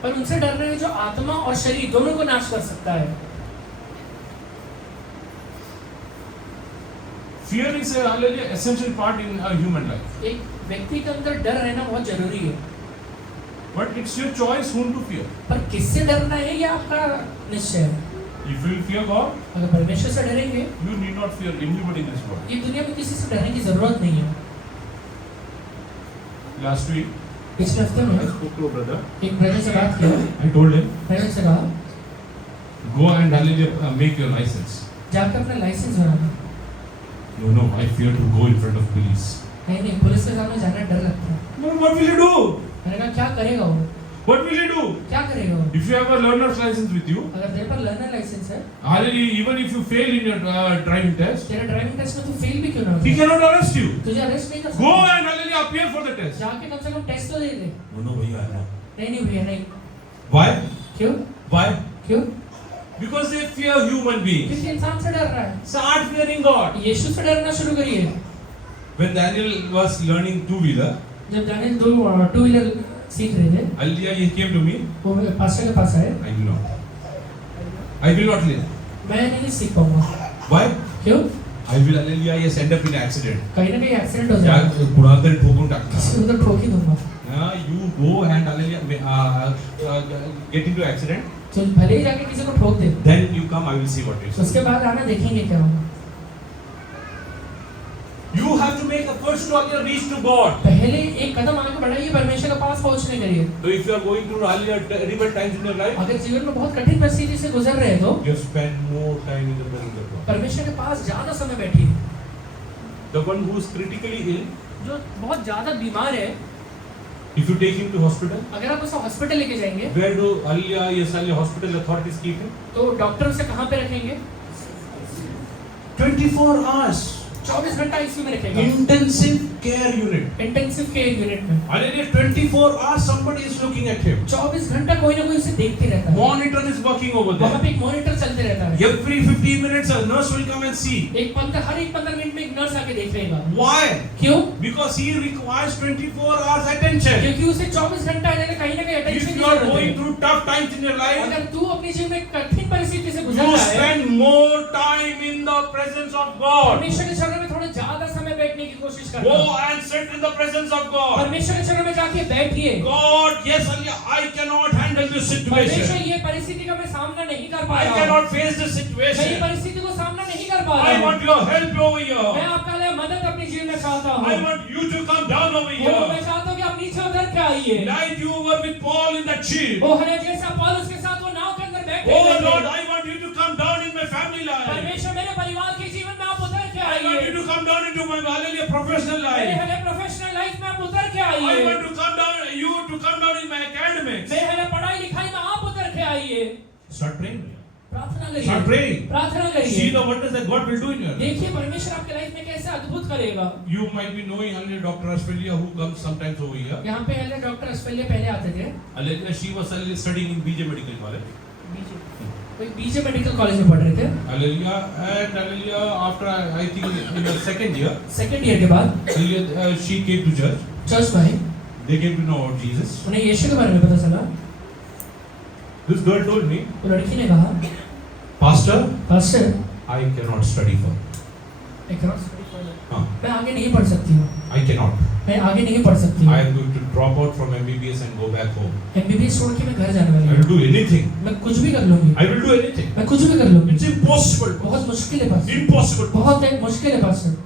पर उनसे डर रहे हैं जो आत्मा और शरीर दोनों को नाश कर सकता है। fear is a hallelujah essential part in a human life. एक व्यक्ति के अंदर डर रहना बहुत जरूरी है, But it's your choice whom to fear. पर किससे डरना है ये आपका निश्चय है। If you fear God, अगर परमेश्वर से डरेंगे, you need not fear anybody in this world. ये दुनिया में किसी से डरने की जरूरत नहीं है। Last week, पिछले हफ्ते I में spoke to a brother. एक ब्रदर से बात किया, I told him, मैंने उनसे कहा go and hallelujah, make your license. जाकर अपना लाइसेंस बनाना। No, I fear to go in front of police. नहीं, पुलिस के सामने जाना डर लगता है। No, what will you do? मैंने कहा क्या करेगा वो? What will you do? क्या करेगा वो? If you have a learner's license with you, अगर तेरे पास लर्नर लाइसेंस है, hallelujah, even if you fail in your driving test, तेरा ड्राइविंग टेस्ट में तू फेल भी क्यों ना हो he जाए, cannot arrest you. तुझे अरेस्ट नहीं कर Go सकता। and hallelujah, appear for the test. जाके कम से कम टेस्ट तो दे दे। No, भैया, no. नहीं भैया नहीं। Why? क्यों? Why? क्यों? Because they fear human beings. क्योंकि इंसान से डर रहा है। Start fearing God. यीशु से डरना शुरू करिए। When Daniel was learning two-wheeler, जब दानियल टू व्हीलर सीख रहे थे, hallelujah, he came to me. वो पास्टर के पास आए, I will not. I will not live. मैं नहीं सीख पाऊंगा। Why? क्यों? I will, hallelujah, yes, end up in accident. कहीं ना कहीं एक्सीडेंट हो या जाएगा, कुड़ादर ठोकूं टाकता. किसी उधर ठोक ही दूंगा। You go and hallelujah, get into accident. तो भले ही जाके किसी को ठोक दे, Then you come, I will see what it is. उसके बाद आना देखेंगे क्या होगा। You have to make a first to reach to God. पहले एक कदम आगे बढ़ाइए परमेश्वर के पास पहुंचने के लिए। So if you are going through difficult times in your life, अगर जीवन में बहुत कठिन परिस्थिति से गुजर रहे हो, you spend more time in the presence of God. परमेश्वर के पास ज्यादा समय बैठिए। The one who is critically ill, जो बहुत ज्यादा बीमार है, if you take him to hospital, अगर आप उसे हॉस्पिटल लेके जाएंगे, where do hospital authorities keep him? तो डॉक्टर उसे कहाँ पे रखेंगे? 24 hours. 24 घंटा आईसीयू में रखेगा, Intensive care unit. Intensive care unit में। Hallelujah, 24 hours somebody is looking at him. 24 घंटा कोई ना कोई उसे देखते रहता है। Monitor is working over वहाँ there. पे एक मॉनिटर चलते रहता है। Every 15 minutes a nurse will come and see. हर एक 15 मिनट में एक नर्स आके देख लेगा। Why? क्यों? Because he requires 24 hours attention. क्योंकि उसे 24 घंटा कहीं ना कहीं If अटेंशन की you are जरूरत going है। through tough times in your life, अगर तू अपने जीवन में कठिन परिस्थिति से गुजर you रहा है, spend more time in the presence of God. परमेश्वर के चरणों में थोड़ा ज्यादा समय बैठने की कोशिश करना। Go and sit in the presence of God. परमेश्वर के चरणों में जाके बैठिए। God, yes, I cannot handle this परमेश्वर situation. ये परिस्थिति का मैं सामना नहीं कर पा I रहा हूँ। cannot face this मैं ये situation. परिस्थिति को सामना नहीं कर पा रहा I हूँ। want your help over मैं here. आपका लिए मदद अपने जीवन में चाहता हूँ। I want you to come down over मैं here. चाहता हूँ कि आप नीचे उतर के आइए। Like you were with Paul in that ship. वो है जैसा पौलुस के साथ वो नाव के अंदर बैठे Oh हुए थे। Lord, I want you to come down in my family life. परमेश्वर मेरे परिवार के जीवन में आप उतर के I want you आइए। to come down into my hallelujah professional मेरे life. हले प्रोफेशनल लाइफ में आप उतर के I आइए। want to come down, you to come down in my academics. मेरे हले पढ़ाई लिखाई में आप उतर के आइए। Start praying. प्रार्थना Start करिए। praying. प्रार्थना See करिए। the wonders that God will do in your life. देखिए परमेश्वर आपके लाइफ में कैसे अद्भुत करेगा। You might be knowing hallelujah Dr. Aspelia who comes sometimes over here. यहाँ पे हले डॉक्टर अस्पताल पहले आते थे। Hallelujah, she was studying in BJ Medical College. कोई बीजे मेडिकल कॉलेज में पढ़ रहे थे। Hallelujah, and hallelujah, after I think in the second year, second year के बाद hallelujah, she came to church. Church में आई, They came to know about Jesus. उन्हें यीशु के बारे में पता चला। This girl told me, तो लड़की ने कहा, Pastor, pastor I cannot study for. मैं आगे नहीं पढ़ सकती हूँ। I cannot. मैं आगे नहीं पढ़ सकती हूँ। I am going to drop out from MBBS and go back home. MBBS छोड़ के मैं घर जाने वाली I will हूँ। do anything. मैं कुछ भी कर लूँगी। I will do anything. मैं कुछ भी कर लूँगी। It's impossible. बहुत मुश्किल है पास्टर। Impossible. बहुत है मुश्किल है pastor.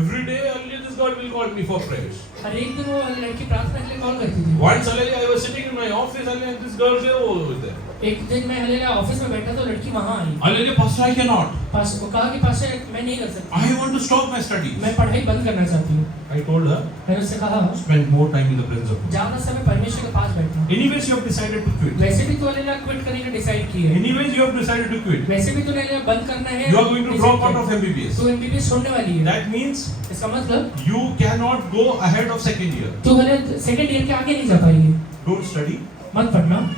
Every day, hallelujah, this girl will call me for prayers. हर एक दिन वो लड़की प्रार्थना के लिए कॉल करती थी। Once, hallelujah, I was sitting in my office, hallelujah, this girl was there. एक दिन मैं हले ऑफिस में बैठा तो लड़की वहाँ आई। Hallelujah, Pastor, I cannot. Pastor वो कहा कि पास्टर मैं नहीं कर सकती। I want to stop my studies. मैं पढ़ाई बंद करना चाहती हूँ। I told her, मैंने उससे कहा spend more time in the presence of God. ज्यादा समय परमेश्वर के पास बैठना। Anyways, you have decided to quit. वैसे भी तूने क्विट करने का डिसाइड की है। Anyways, you have decided to quit. वैसे भी तूने बंद करना है। You are going to drop out of MBBS. तू MBBS छोड़ने वाली है। That means इसका मतलब you cannot go ahead of second year. तू हले सेकंड ईयर के आगे नहीं जा पाएगी। Don't study. मत पढ़ना।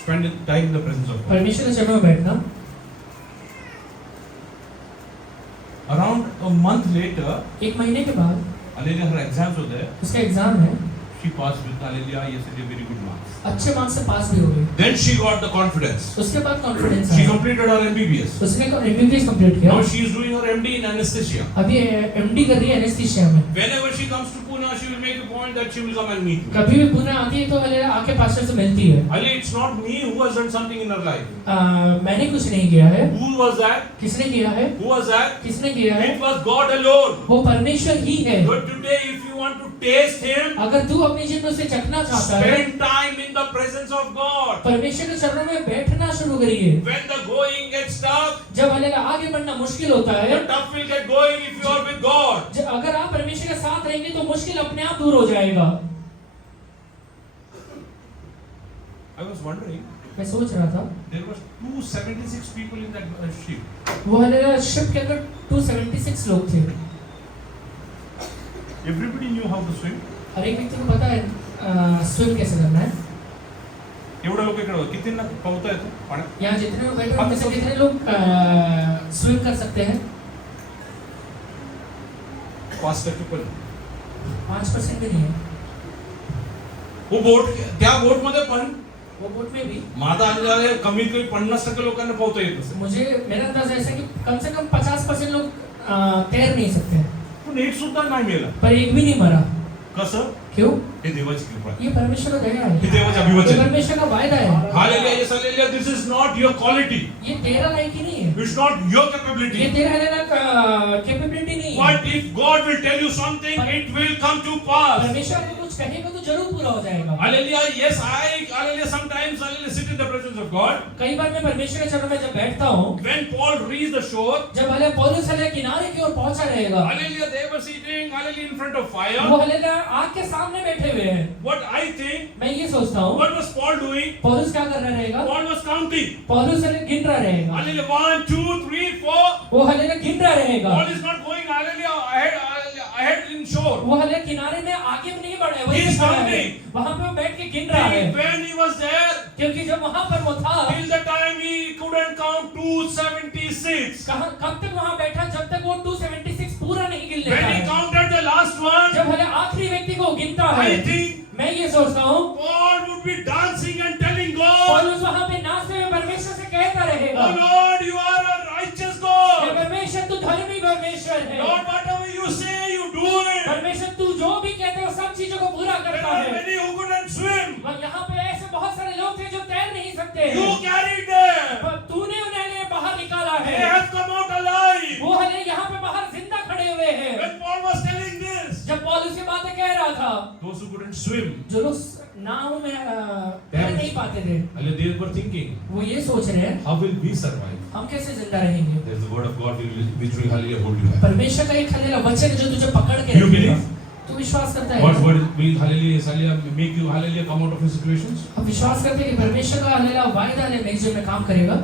Spend time in the presence of God. परमेश्वर के चरणों में बैठना। Around a month later, एक महीने के बाद hallelujah, her exams were there. उसका एग्जाम है। She passed with hallelujah, yesterday very good marks. अच्छे मार्क्स से पास भी हो गई। Then she got the confidence. उसके बाद कॉन्फिडेंस She आया। completed her MBBS. उसने MBBS कंप्लीट किया। Now she is doing her MD in anesthesia. अभी MD कर रही है एनेस्थीसिया में। Whenever she comes to Pune, she will make a point that she will come and meet me. कभी भी पुनः आती है तो हालेलुया आके पास्टर से मिलती है। Hallelujah, it's not me who has done something in her life. मैंने कुछ नहीं किया है। Who was that? किसने किया है? Who was that? किसने किया है? It was God alone. वो परमेश्वर ही है। But today, if you want to taste Him, अगर तू अपने जीवन से चखना चाहता है, spend time in the presence of God. परमेश्वर के चरणों में बैठना शुरू करिए। When the going gets tough, जब हालेलुया आगे बढ़ना मुश्किल होता है, the tough will get going if you are with God. अगर आप परमेश्वर के साथ रहेंगे तो मुश्किल अपने आप दूर हो जाएगा। I was wondering, मैं सोच रहा था, there was 276 people in that ship. वो हालेलुया शिप के अंदर 276 लोग थे। Everybody knew how to swim. हर एक व्यक्ति को पता है स्विम कैसे करना है। एवढं लोक इकडे होते. किती ना पवता येतो पाण्यात? यहाँ जितने लोग बैठे हैं उनमें से कितने लोग स्विम कर सकते हैं? 5% पण. 5% भी नहीं है। वो बोट, त्या बोट मध्ये पण वो बोट में भी माझा अंदाज आहे कमीत कमी 50% लोकांना पोहता येत असेल. मुझे मेरा अंदाजा ऐसा है कि कम से कम 50% लोग तैर नहीं सकते, पण एक सुद्धा नाही मेला. पर एक भी नहीं मरा। कसं? क्यों? हे देवाची कृपा आहे. ये परमेश्वर का दया है, हे देवाचं ये अभिवचन आहे. परमेश्वर का वायदा है। Hallelujah, yes hallelujah. This is not your quality. ये तेरा लायक ही नहीं है, इट्स नॉट योर ये कैपेबिलिटी. तेरा कैपेबिलिटी नहीं है। But if God will tell you something, it will come to pass. परमेश्वर को कुछ कहेगा तो जरूर पूरा हो जाएगा। Hallelujah. Yes, hallelujah. Sometimes hallelujah sit in the presence of God. कई बार मैं परमेश्वर के चरणों में जब बैठता हूँ, When Paul reached the shore, जब हालेलुया पौलुस हालेलुया किनारे की ओर पहुंचा रहेगा, hallelujah, they were sitting hallelujah in front of वो fire. हालेलुया आग के सामने बैठे हुए हैं। What I think, मैं ये सोचता हूँ what was Paul doing? पौलुस क्या कर रहा रहेगा? Paul was counting. पौलुस हालेलुया गिन रहा रहेगा, Hallelujah. 1, 2, 3, 4. वो हालेलुया गिन रहा रहेगा। Paul is not going hallelujah ahead in shore. वो हालेलुया किनारे में आगे भी नहीं बढ़ रहा है, वहीं He is खड़ा है। counting. वहाँ पे वो बैठ के गिन रहा है, When he was there, क्योंकि जब वहाँ पर वो था, till the time he couldn't count 276. कब तक वहाँ बैठा जब तक वो 276 पूरा नहीं गिन लेता When he है। counted the last one, जब हालेलुया आखिरी व्यक्ति को गिनता है, I think मैं ये सोचता हूँ Paul would be dancing and telling God, पौलुस वहाँ पे नाचते हुए परमेश्वर से कहता रहेगा, "Oh Lord, you are a righteous hey God. परमेश्वर तू धर्मी परमेश्वर है। Lord, whatever you say, you do it." परमेश्वर तू जो भी कहते हो सब चीजों को पूरा There करता are है। many who couldn't swim. और यहाँ पे ऐसे बहुत सारे लोग थे जो तैर नहीं सकते You हैं, carried them. पर तूने उन्हें बाहर निकाला They है। have come out alive. वो हले यहाँ पे बाहर जिंदा खड़े हुए हैं। When Paul was telling this, जब पौलुस ये बातें कह रहा था, those who couldn't swim, जो लोग नाव में तैर नहीं पाते थे, they were thinking, वो ये सोच रहे हैं how will we survive? हम कैसे जिंदा रहेंगे। There's the word of God which will hallelujah hold you back. परमेश्वर का एक हले वचन है जो तुझे पकड़ के Do you रखेगा। believe? तू विश्वास करता है? God's word will hallelujah make you hallelujah come out of your situations. हम विश्वास करते हैं कि परमेश्वर का हले वायदा है मेरे जीवन में काम करेगा।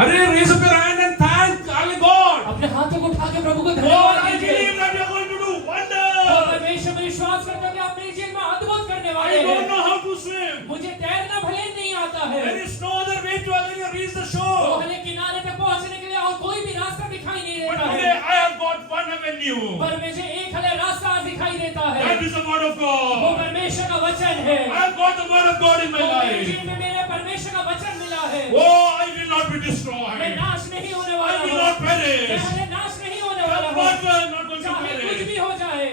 अरे raise up your hand and thank God. अपने हाथों को उठा के प्रभु को Lord, धन्यवाद I दीजिए। believe that you are going to do और wonders. परमेश्वर में विश्वास करता हूं कि आप मेरे जीवन में अद्भुत करने I वाले don't हैं। know how to swim. मुझे तैरना भले नहीं आता है। There is no other way to hallelujah reach the वो shore. हले किनारे तक पहुंचने के लिए और कोई भी रास्ता दिखाई नहीं But देता today है। I have got one avenue. पर मुझे एक हले रास्ता दिखाई देता है। That is the word of वो God. परमेश्वर का वचन है। I have got the word of God in my वो मेरे life. जीवन में मेरे परमेश्वर का वचन मिला है। Oh, I will not be मैं destroyed. नाश नहीं होने I वाला will हूँ। not मैं perish. हले नाश नहीं होने वाला I'm हूँ। not going to चाहे कुछ perish. भी हो जाए।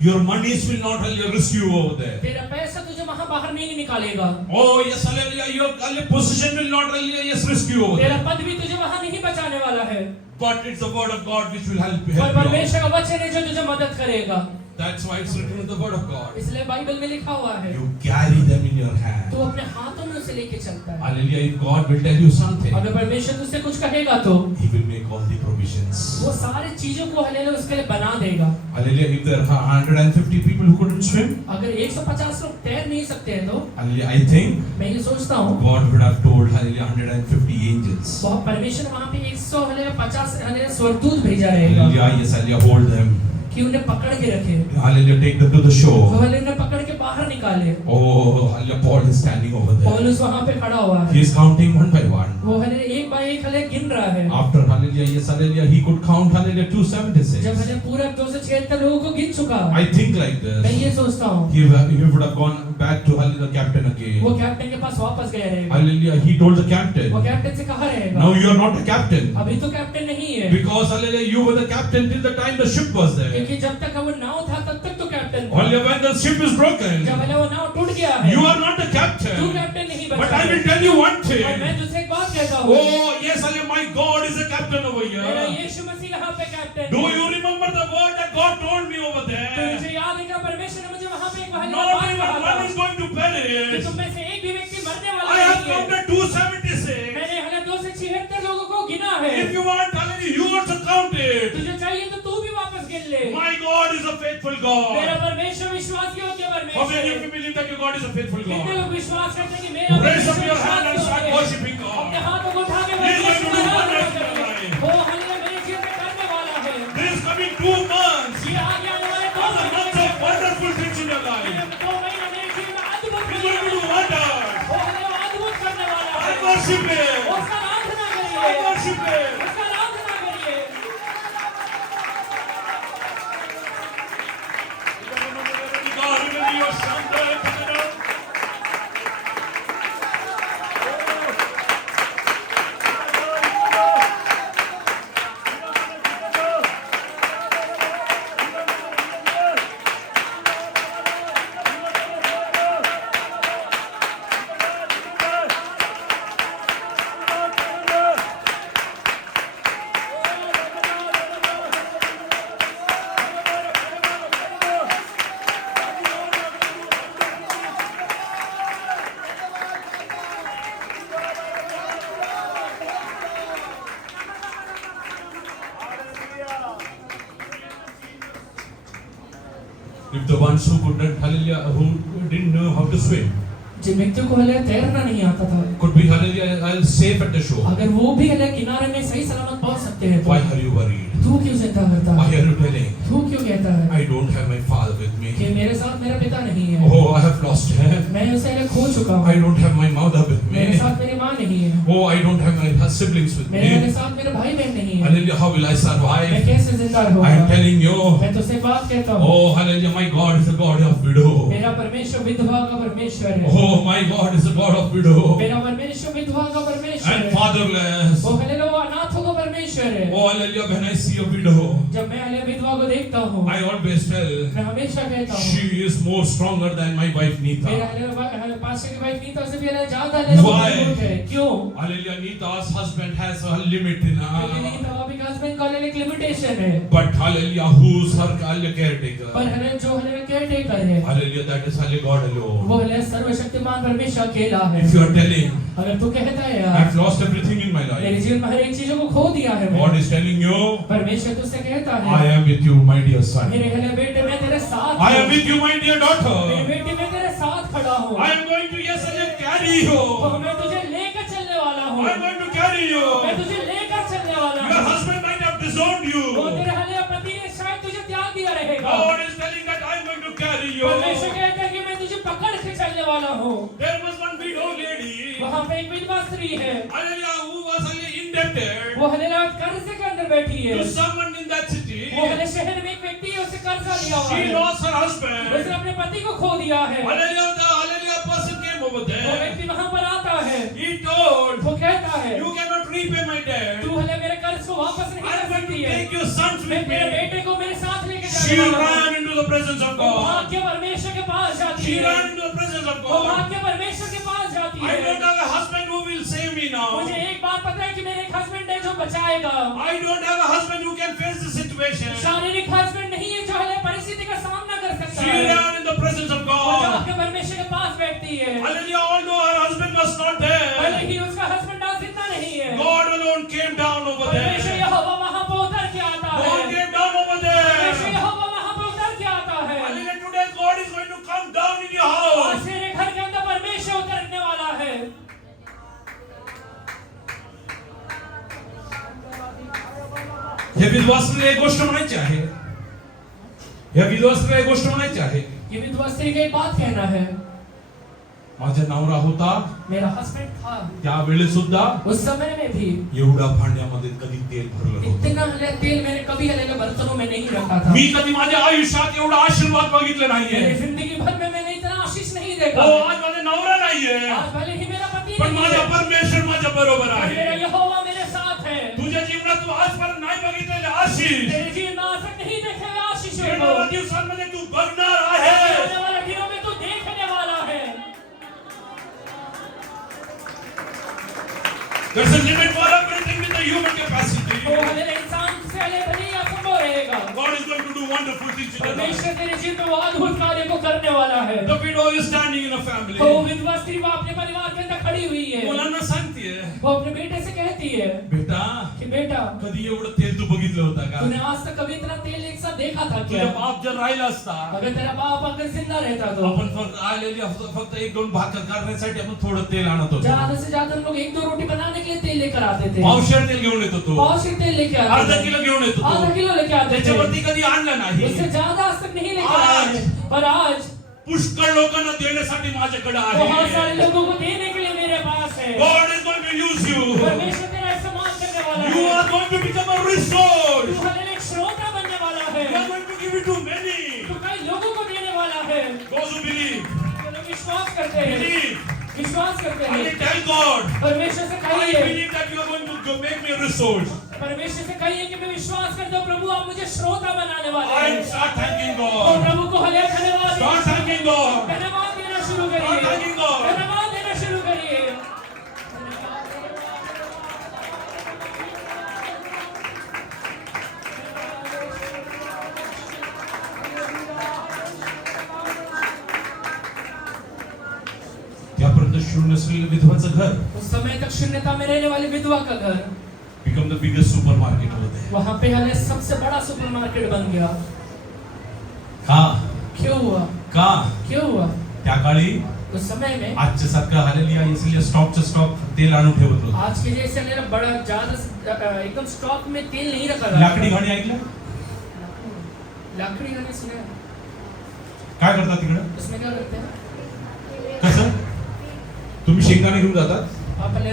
Your monies will not hallelujah rescue you over there. तेरा पैसा तुझे वहां बाहर नहीं निकालेगा। Oh, yes, hallelujah. Your hallelujah position will not hallelujah yes rescue you over there. तेरा पद भी तुझे वहां नहीं बचाने वाला है। But it's the word of God which will help पर you. परमेश्वर का वचन है जो तुझे मदद करेगा। That's why it's written in the word of God. इसलिए बाइबल में लिखा हुआ है, You carry them in your hand. तू अपने हाथों में उसे लेके चलता है। Hallelujah. If God will tell you something, अगर परमेश्वर तुझसे कुछ कहेगा तो He will make all the provisions. वो सारी चीजों को हालेलुया उसके लिए बना देगा। Hallelujah. If there are 150 people who couldn't swim, अगर 150 लोग तैर नहीं सकते हैं तो hallelujah, I think मैं ये सोचता हूँ God would have told hallelujah 150 angels. बहुत परमेश्वर वहाँ पे 150 हालेलुया स्वर्गदूत भेजा रहेगा Hallelujah. Yes, hallelujah. Hold them. कि उन्हें पकड़ के रखे, Hallelujah. Take them to the वो shore. हालेलुया पकड़ के बाहर निकाले। Oh, hallelujah, Paul is standing over there. पौलुस वहाँ पे खड़ा हुआ He है, is counting one by one. वो हले एक बाई एक हले गिन रहा है। After hallelujah, yes, hallelujah, he could count hallelujah जब 276. हले पूरा 276 लोगों को गिन चुका, I think like मैं this. ये सोचता हूँ He would have gone back to hallelujah, the captain वो again. कैप्टन के पास वापस गया रहेगा। Hallelujah, he told the वो captain, कैप्टन से कहा रहेगा, now you are not a captain. अभी तो कैप्टन नहीं है, Because hallelujah, you were the captain till the time the ship was there. क्योंकि जब तक वो नाव था तब तक तो कैप्टन था। Hallelujah, when the ship is broken, जब हले वो नाव टूट गया है, you are not the तू captain. कैप्टन नहीं बचा But I है। will tell you one और thing. मैं तुझसे एक बात कहता हूँ, Oh, yes, hallelujah, my God is a captain over मेरा here. यीशु मसीह यहाँ पे कैप्टन Do है। you remember the word that God told me over तो there? मुझे याद है कि परमेश्वर ने मुझे वहाँ पे एक बात Not कहा even था one is going to कि perish. तुम में से एक भी व्यक्ति मरने वाला I have नहीं है। counted 276. मैंने हले 276 लोगों को गिना है। If you want, hallelujah, you also count it. तुझे चाहिए तो तू भी वापस गिन ले। My God is a faithful मेरा God. परमेश्वर विश्वास योग्य How परमेश्वर many of है। you believe that your God is a faithful कितने God? लोग विश्वास करते हैं कि मेरा Raise up परमेश्वर your hand and start विश्वास योग्य है। worshiping अपने God. हाथों को उठा के He is going to do परमेश्वर wonders की in your आराधना life. करें। वो हमें मेरे जीवन में करने वाला है। There is coming 2 months ये आगे आने वाले of the months of wonderful things in your life. 2 महीने मेरे जीवन में अद्भुत He is going to do wonders. वो हमें अद्भुत करने वाला I है। worship Him. उसका आराधना I करिए। worship Him. उसका आराधना करिए। God, remember your son, brother. If the ones who could not, hallelujah, who didn't know how to swim, जिन व्यक्तियों को हले तैरना नहीं आता था, could be, hallelujah, I'll safe at the shore. अगर वो भी हले किनारे में सही सलामत पहुंच सकते हैं तो Why are you worried? तू क्यों चिंता करता Why है? are you telling? तू क्यों कहता है I don't have my father with me. कि मेरे साथ मेरा पिता नहीं है, Oh, I have lost him. मैं उसे हले खो चुका I हूँ, don't have my mother with मेरे me. साथ मेरी माँ नहीं है, Oh, I don't have my siblings with मेरे हले me. साथ मेरे भाई बहन नहीं है, Hallelujah, how will I मैं survive? कैसे जिंदा I am रहूंगा? telling you. मैं तुझसे बात कहता हूँ, Oh, hallelujah, my God is a God of widow. मेरा परमेश्वर विधवा का परमेश्वर है, Oh, my God is a God of widow. मेरा परमेश्वर विधवा का परमेश्वर And है, fatherless. वो हले लोग अनाथों का परमेश्वर है। Oh, hallelujah, when I see a widow, जब मैं हले विधवा को देखता हूँ, I always tell, मैं हमेशा कहता हूँ, she is more stronger than my wife मेरा Neeta. हले पास्टर की वाइफ नीता से भी हले ज्यादा हले Why? मजबूत है। क्यों? Hallelujah, Neeta's husband has a limit in क्योंकि her. नीता अभी हस्बैंड का हले एक लिमिटेशन है, But hallelujah, who's her hallelujah caretaker? पर हले जो हले केयरटेकर है, Hallelujah, that is hallelujah God alone. वो हले सर्वशक्तिमान परमेश्वर अकेला है। If you are telling, अगर तू कहता है यार, I've lost everything in my मेरे life, जीवन में हर एक चीजों को खो दिया है मैं, God is telling you, परमेश्वर तुझसे कहता I है, am with you, my dear son. मेरे हले बेटे मैं तेरे साथ I am हूँ, with you, my dear मेरी daughter. बेटी मैं तेरे साथ खड़ा हूँ, I am going to, yes, hallelujah, carry तो you. मैं तुझे लेकर चलने वाला हूँ, I am going to carry मैं you. तुझे लेकर चलने वाला Your हूँ। husband might have disowned वो you. तेरे हले पति ने शायद तुझे त्याग दिया रहेगा, God is telling that I am going to carry you. परमेश्वर कहता है कि मैं तुझे पकड़ के चलने वाला हूँ। There was one widow lady, वहाँ पे एक विधवा स्त्री है, hallelujah, who was hallelujah indebted वो हलेलात कर्ज के अंदर बैठी है, to someone in that city. वो हले शहर में एक व्यक्ति है, उसे कर्जा लिया हुआ She है, lost her husband. उसने अपने पति को खो दिया है। Hallelujah, the hallelujah person came over वो there. व्यक्ति वहाँ पर आता है, He told, वो कहता है, you cannot repay my debt. तू हले मेरे कर्ज को वापस नहीं I am कर going to सकती है, take your sons मैं with तेरे me. बेटे को मेरे साथ लेके She जाने वाला हूँ। ran into the presence of वो God. भाग्य परमेश्वर के पास जाती She है, ran into the presence of वो God. भाग्य परमेश्वर के पास जाती I don't है। have a husband who will save me now. मुझे एक बात पता है कि मेरे एक हस्बैंड है जो बचाएगा, I don't have a husband who can face the situation. शारीरिक हस्बैंड नहीं है जो हले परिस्थिति का सामना कर सकता She है, ran in the presence of वो God. जाके परमेश्वर के पास बैठती है, Hallelujah, although her husband was not भले there, ही उसका हस्बैंड आज जिंदा नहीं है, God alone came down over परमेश्वर there. यहोवा वहाँ पर उतर के आता है, God came down over परमेश्वर there. यहोवा वहाँ पर उतर के आता है। Hallelujah, today God is going to come down in your house. आज तेरे घर के अंदर परमेश्वर उतरने वाला है। या विधवा स्त्रीला एक गोष्ट म्हणायची आहे, या विधवा स्त्रीला एक गोष्ट म्हणायची आहे, ये विधवा स्त्री का एक बात कहना है, माझा नवरा होता मेरा हस्बैंड था, त्यावेळी सुद्धा उस समय में भी एवढा भांड्यामध्ये कधी तेल भरलं नव्हतं. इतना तेल मैंने कभी बर्तनों में नहीं रखा था. मी कधी माझ्या आयुष्यात एवढा आशीर्वाद बघितलं नाहीये. मेरी जिंदगी भर में मैंने इतना आशीष नहीं हो, देखा. आज माझा नवरा नाहीये, आज भले ही मेरा पति पण नहीं माझा है, परमेश्वर माझ्या बरोबर पर आहे. मेरा यहोवा मेरे साथ है. तुझ्या जीवनात तू आजपर्यंत नाही बघितलेले आशीष तेरे जीवन में आज तक नहीं देखे हुए आशीषों को येणाऱ्या दिवसांमध्ये तू बघणार आहे. आने वाले दिनों में तू देखने वाला है. There's a limit for everything with the human capacity. तो हमें इंसान से अलग नहीं असंभव रहेगा. God is going to do wonderful things in your life. परमेश्वर तेरे जीवन में वो अद्भुत कार्य को करने वाला है. The widow is standing in a family. तो विधवा स्त्री वो अपने परिवार के अंदर खड़ी हुई है. मुलांना सांगतेय, वो अपने बेटे से कहती है बेटा कि बेटा, कधी एवढं तेल तू बघितलं होता का? तूने आज तक कभी इतना तेल एक साथ देखा था क्या? तुझा बाप जर राहिला असता, अगर तेरा बाप अगर जिंदा रहता तो आपण आलेली फक्त एक दोन भाकर करण्यासाठी आपण थोडं तेल आणत होतो. ज्यादा से ज्यादा हम लोग एक दो रोटी बनाने के लिए तेल लेकर आते थे. पावशेर तेल घेऊन येत होतो, पावशेर तेल लेके आते अर्धा थे. किलो घेऊन येत आधा होतो, किलो लेके आते थे. त्याच्यावरती कधी आणलं नाही. उससे ज्यादा आज तक नहीं लेकर आए आज हैं. पर आज पुष्कळ लोकांना देण्यासाठी माझ्याकडे बहुत सारे आहे. लोगों को देने के लिए मेरे पास है. God is going to use you. परमेश्वर तेरा इस्तेमाल करने वाला You है. are going to become a resource. तू हमारे लिए एक श्रोता बनने वाला है. You are going to give it to many. तू कई लोगों को देने वाला है. Those who believe, जो लोग विश्वास करते हैं, believe. विश्वास करते And हैं. they tell God, परमेश्वर से I कहिए, believe that you are going to make me a resource. परमेश्वर से कहिए कि मैं विश्वास करता हूँ प्रभु आप मुझे श्रोता बनाने वाले And हैं. start thanking तो God. प्रभु को हले धन्यवाद Start thanking God. धन्यवाद देना शुरू Start करिए. thanking God. धन्यवाद देना शुरू करिए. त्यापर्यंत शून्य असलेलं विधवाचं घर उस समय तक शून्यता में रहने वाली विधवा का घर become the biggest super market होते. वहां पे हले सबसे बड़ा सुपरमार्केट बन गया. का क्यों हुआ? का क्यों हुआ? त्या काळी उस समय में आजच्या सारखं हालेलुया इसलिए स्टॉकचं स्टॉक तेल आणून ठेवत होतं. आज के जैसे हले बड़ा ज्यादा एकदम स्टॉक में तेल नहीं रखा था. लाकडी गाणी ऐकलं? लाकड़ी गाने सुने? काय करतात तिकडं? उसमें क्या करते हैं? कसं? तुम्ही शेंगदाणे घेऊन जातात, आप हले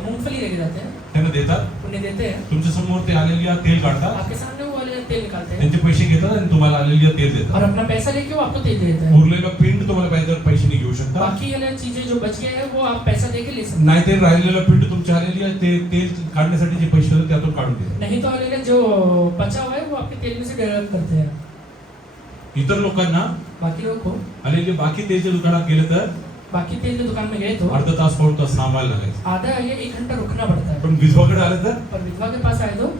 मूंगफली लेके जाते हैं, त्यांना देतात, उन्हें देते हैं, तुमच्या समोर ते हालेलुया तेल काढतात, आपके सामने वो वाले तेल निकालते हैं त्यांचे पैसे घेतात आणि तुम्हाला हालेलुया तेल और देतात. अपना पैसा लेके वो आपको तेल देते हैं. उरलेलं पिंड तुम्हाला पाहिजे तर पैसे नाही घेऊ शकता. बाकी वाले चीजें जो बच गए हैं वो आप पैसा देके ले सकते नाही ते राहिलेलं पिंड तुमच्या हालेलुया ते तेल काढण्यासाठी जे पैसे होते त्यातून काढून हैं. घ्या. नहीं तो वाले जो बचा हुआ है वो आपके तेल में से डेवलप करते हैं. इतर लोकांना बाकी लोग को हालेलुया बाकी तेलच्या दुकानात गेले तर बाकी तेल की दुकान में गए तो अर्धा तास पाऊण तास थांबायला लागायचं. आधा या 1 घंटा रुकना पड़ता है. पण विधवाकडे आले तर पर विधवा के पास आए तो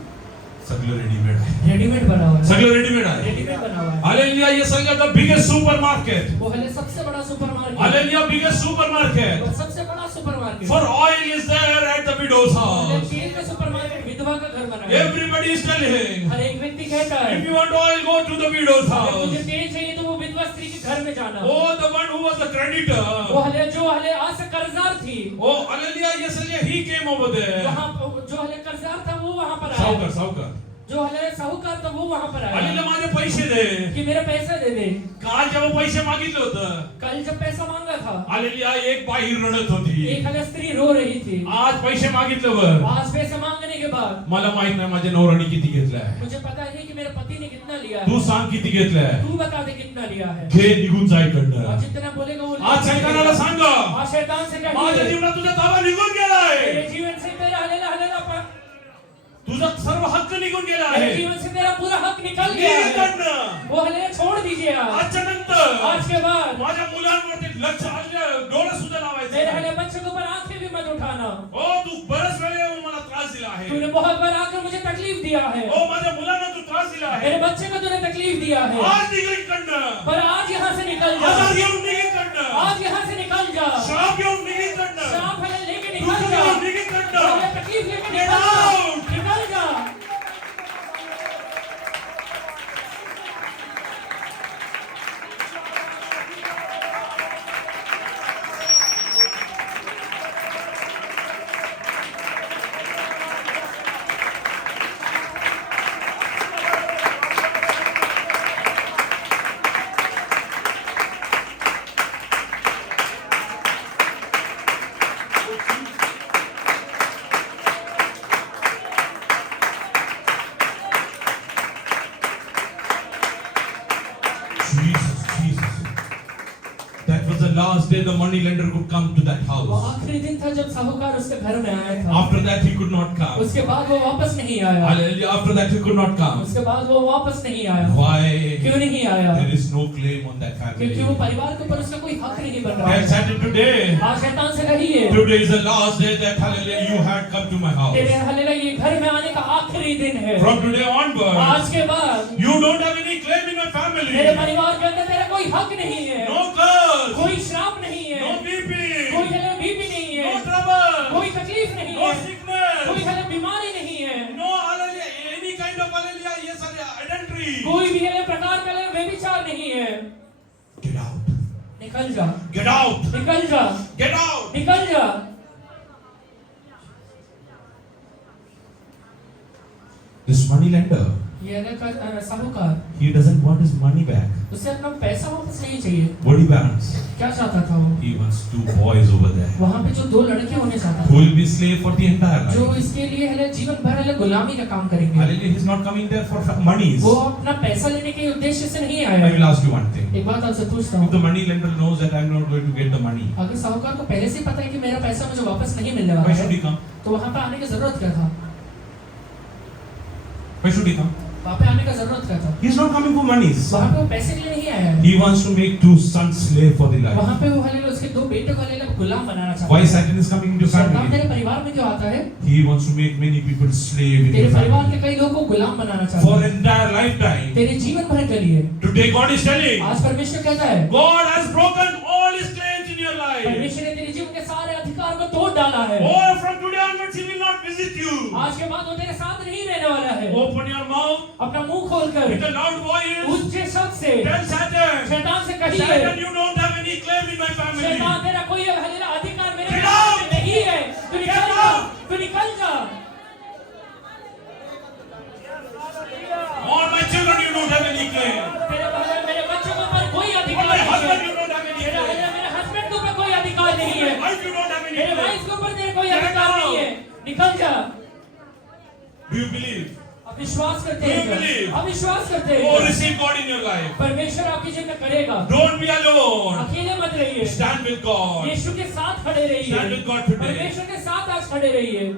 सगळं रेडीमेड आहे. रेडीमेड बना हुआ है. सगळं रेडीमेड आहे. रेडीमेड बना हुआ है. हालेलुया ये सगळं द बिगेस्ट सुपर मार्केट. वो हले सबसे बड़ा supermarket. Hallelujah biggest super market. वो सबसे बड़ा supermarket. For oil is there at the widow's house. तेल का सुपरमार्केट विधवा का घर बना है. Everybody is telling, हर एक व्यक्ति कहता है if you want oil, go to the widow's अगर तुझे house. तेल चाहिए तो वो विधवा स्त्री के घर में जाना. Oh, the one who was the creditor. वो हले जो हले आज से कर्जदार थी. Oh, hallelujah, yes, hallelujah, he came over there. वहाँ जो हले कर्जदार था वो वहाँ पर आया. सावकार, सावकार. जो हले साहूकार था वो वहाँ पर आया हल्लीला माझे पैसे दे. कि मेरा पैसा दे दे. काल जेव्हा पैसे मागितले होतं, कल जब पैसा मांगा था हल्लीला एक बाई रडत होती. एक हले स्त्री रो रही थी. आज पैसे मागितल्यावर आज पैसा मांगने के बाद मला माहित नाही माझ्या नवऱ्याने किती घेतलाय. मुझे पता नहीं कि मेरे पति ने कितना लिया तू है. सांग किती घेतलाय. तू बता दे कितना लिया है. घे निघून जाय और इकडनं. जितना बोलेगा वो आज शैतानाला सांगा, आज शैतान से माझ्या कहिए जीवनात तुझा ताबा निघून गेलाय. मेरे जीवन से तेरा हलेला हलेला पर तुझा सर्व हक्क निघून गेला मेरे आहे. जीवन से तेरा पूरा हक निकल गया निघ है. इकडनं. वो हलेला छोड़ दीजिए आप. आजच्या नंतर आज के बाद माझ्या मुलांवरती लक्ष डोळे सुद्धा मेरे लावायचे. हले बच्चे के ऊपर आंखें भी मत उठाना. ओ तू बरेच वेळ येऊन मला त्रास दिला आहे. तूने बहुत बार आकर मुझे तकलीफ दिया है. ओ माझ्या मुलांना तू त्रास दिला आहे. मेरे बच्चे को तूने तकलीफ दिया है. आज निघ इकडनं. पर आज यहाँ से निकल जा. आजार घेऊन निघ इकडनं. आज यहाँ से निकल जा. श्राप घेऊन निघ इकडनं. श्राप हले लेके दुःख निकल जा. घेऊन निघ इकडनं. हमें तकलीफ लेके Get निकल जा. out. निकल जा. last day the money lender could come to that वो house. आखिरी दिन था जब साहूकार उसके घर में आया था। After that he could not come. उसके बाद वो वापस नहीं आया। Hallelujah. After that he could not come. उसके बाद वो वापस नहीं आया। Why? क्यों नहीं आया? There is no claim on that family. क्योंकि वो परिवार के ऊपर उसका कोई हक नहीं बन रहा Tell है। Satan today. आज शैतान से कहिए, Today is the last day that hallelujah you had come to my house. तेरे हालेलुया ये घर में आने का आखिरी दिन है। From today onward, आज के बाद you don't have any claim in my मेरे family. परिवार के अंदर तेरा कोई हक नहीं है। No curse. कोई श्राप नहीं है। No BP. कोई हले बीपी नहीं है। No trouble. कोई तकलीफ नहीं No है। sickness. कोई हले बीमारी नहीं है। No hallelujah. Any kind of hallelujah. Yes, adultery. कोई भी हले प्रकार का व्यभिचार नहीं है। Get out. निकल जा, Get out. निकल जा, Get out. निकल जा। This money lender, ये है साहूकार, he doesn't want his money back. उसे अपना पैसा वापस नहीं चाहिए। What he wants? क्या चाहता था वो? He wants 2 boys over there वहाँ पे जो 2 लड़के होने चाहता who था, will be slave for the entire जो life. इसके लिए है जीवन भर है गुलामी का काम करेंगे। Hallelujah. He's not coming there for monies. वो अपना पैसा लेने के उद्देश्य से नहीं I आया। will ask you one thing. एक बात आपसे पूछता If the हूँ, money lender knows that I'm not going to get the money, अगर साहूकार को पहले से ही पता है कि मेरा पैसा मुझे वापस नहीं मिलने why वाला should है, he come? तो वहाँ पे आने की जरूरत क्या था? Why should he come? वहाँ पे आने का जरूरत क्या था? He's not coming for monies. वहाँ पे वो पैसे के लिए नहीं आया है। He wants to make 2 sons slave for the life. वहाँ पे वो हालेलुया उसके 2 बेटों को हालेलुया गुलाम बनाना चाहता Why है। Satan is coming into शैतान family? तेरे परिवार में क्यों आता है? He wants to make many people slave in तेरे your परिवार family के कई लोगों को गुलाम बनाना चाहता for है। entire lifetime. तेरे जीवन भर के लिए। Today God is telling, आज परमेश्वर कहता है, God has broken all his claims in your life. परमेश्वर ने तेरे जीवन के सारे अधिकार को तोड़ डाला है। Oh, from today onwards He will not visit you. आज के बाद वो तेरे साथ नहीं रहने वाला है। Open your mouth अपना मुंह खोलकर with a loud voice. ऊंचे शब्द से Tell Satan, शैतान से कहिए, Satan, you don't have any claim in my family. शैतान तेरा कोई हालेलुया अधिकार मेरे Get जीवन out! में नहीं है। तू निकल Get जा, out! तू निकल जा। On my children you don't have any claim. तेरे हालेलुया मेरे बच्चों के ऊपर कोई On अधिकार my नहीं husband है। you don't have any मेरा claim. हालेलुया मेरे हस्बैंड के ऊपर कोई अधिकार On नहीं my है। wife you don't have any मेरे claim. वाइफ के ऊपर तेरे कोई Get अधिकार out! नहीं है। निकल जा। Do you believe? अब विश्वास करते Do you हैं क्या? believe? अब विश्वास करते हैं Oh, क्या? receive God in your life. परमेश्वर आपकी जिंदगी करेगा। Don't be alone. अकेले मत रहिए। Stand with God. यीशु के साथ खड़े रहिए। Stand with God today. परमेश्वर के साथ आज खड़े रहिए।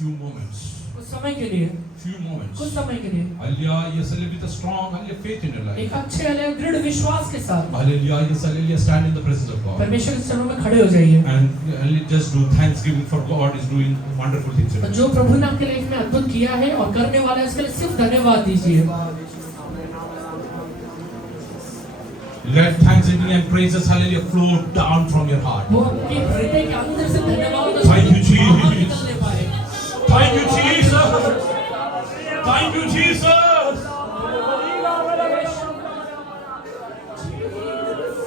Few moments. कुछ समय के लिए, Few moments. कुछ समय के लिए Hallelujah. Yes, hallelujah. With a strong hallelujah faith in your life. एक अच्छे हालेलुया दृढ़ विश्वास के साथ Hallelujah. Yes, hallelujah. Stand in the presence of God. परमेश्वर के चरणों में खड़े हो जाइए। And hallelujah, just do thanksgiving for God is doing wonderful things in और your life. जो प्रभु ने आपके लाइफ में अद्भुत किया है और करने वाला है उसके लिए सिर्फ धन्यवाद दीजिए। Let thanksgiving and praises hallelujah flow down from your heart. वो आपके हृदय के अंदर से धन्यवाद Thank you, Jesus. बाहर निकलने पाए। Thank you, Jesus. Thank you, Jesus.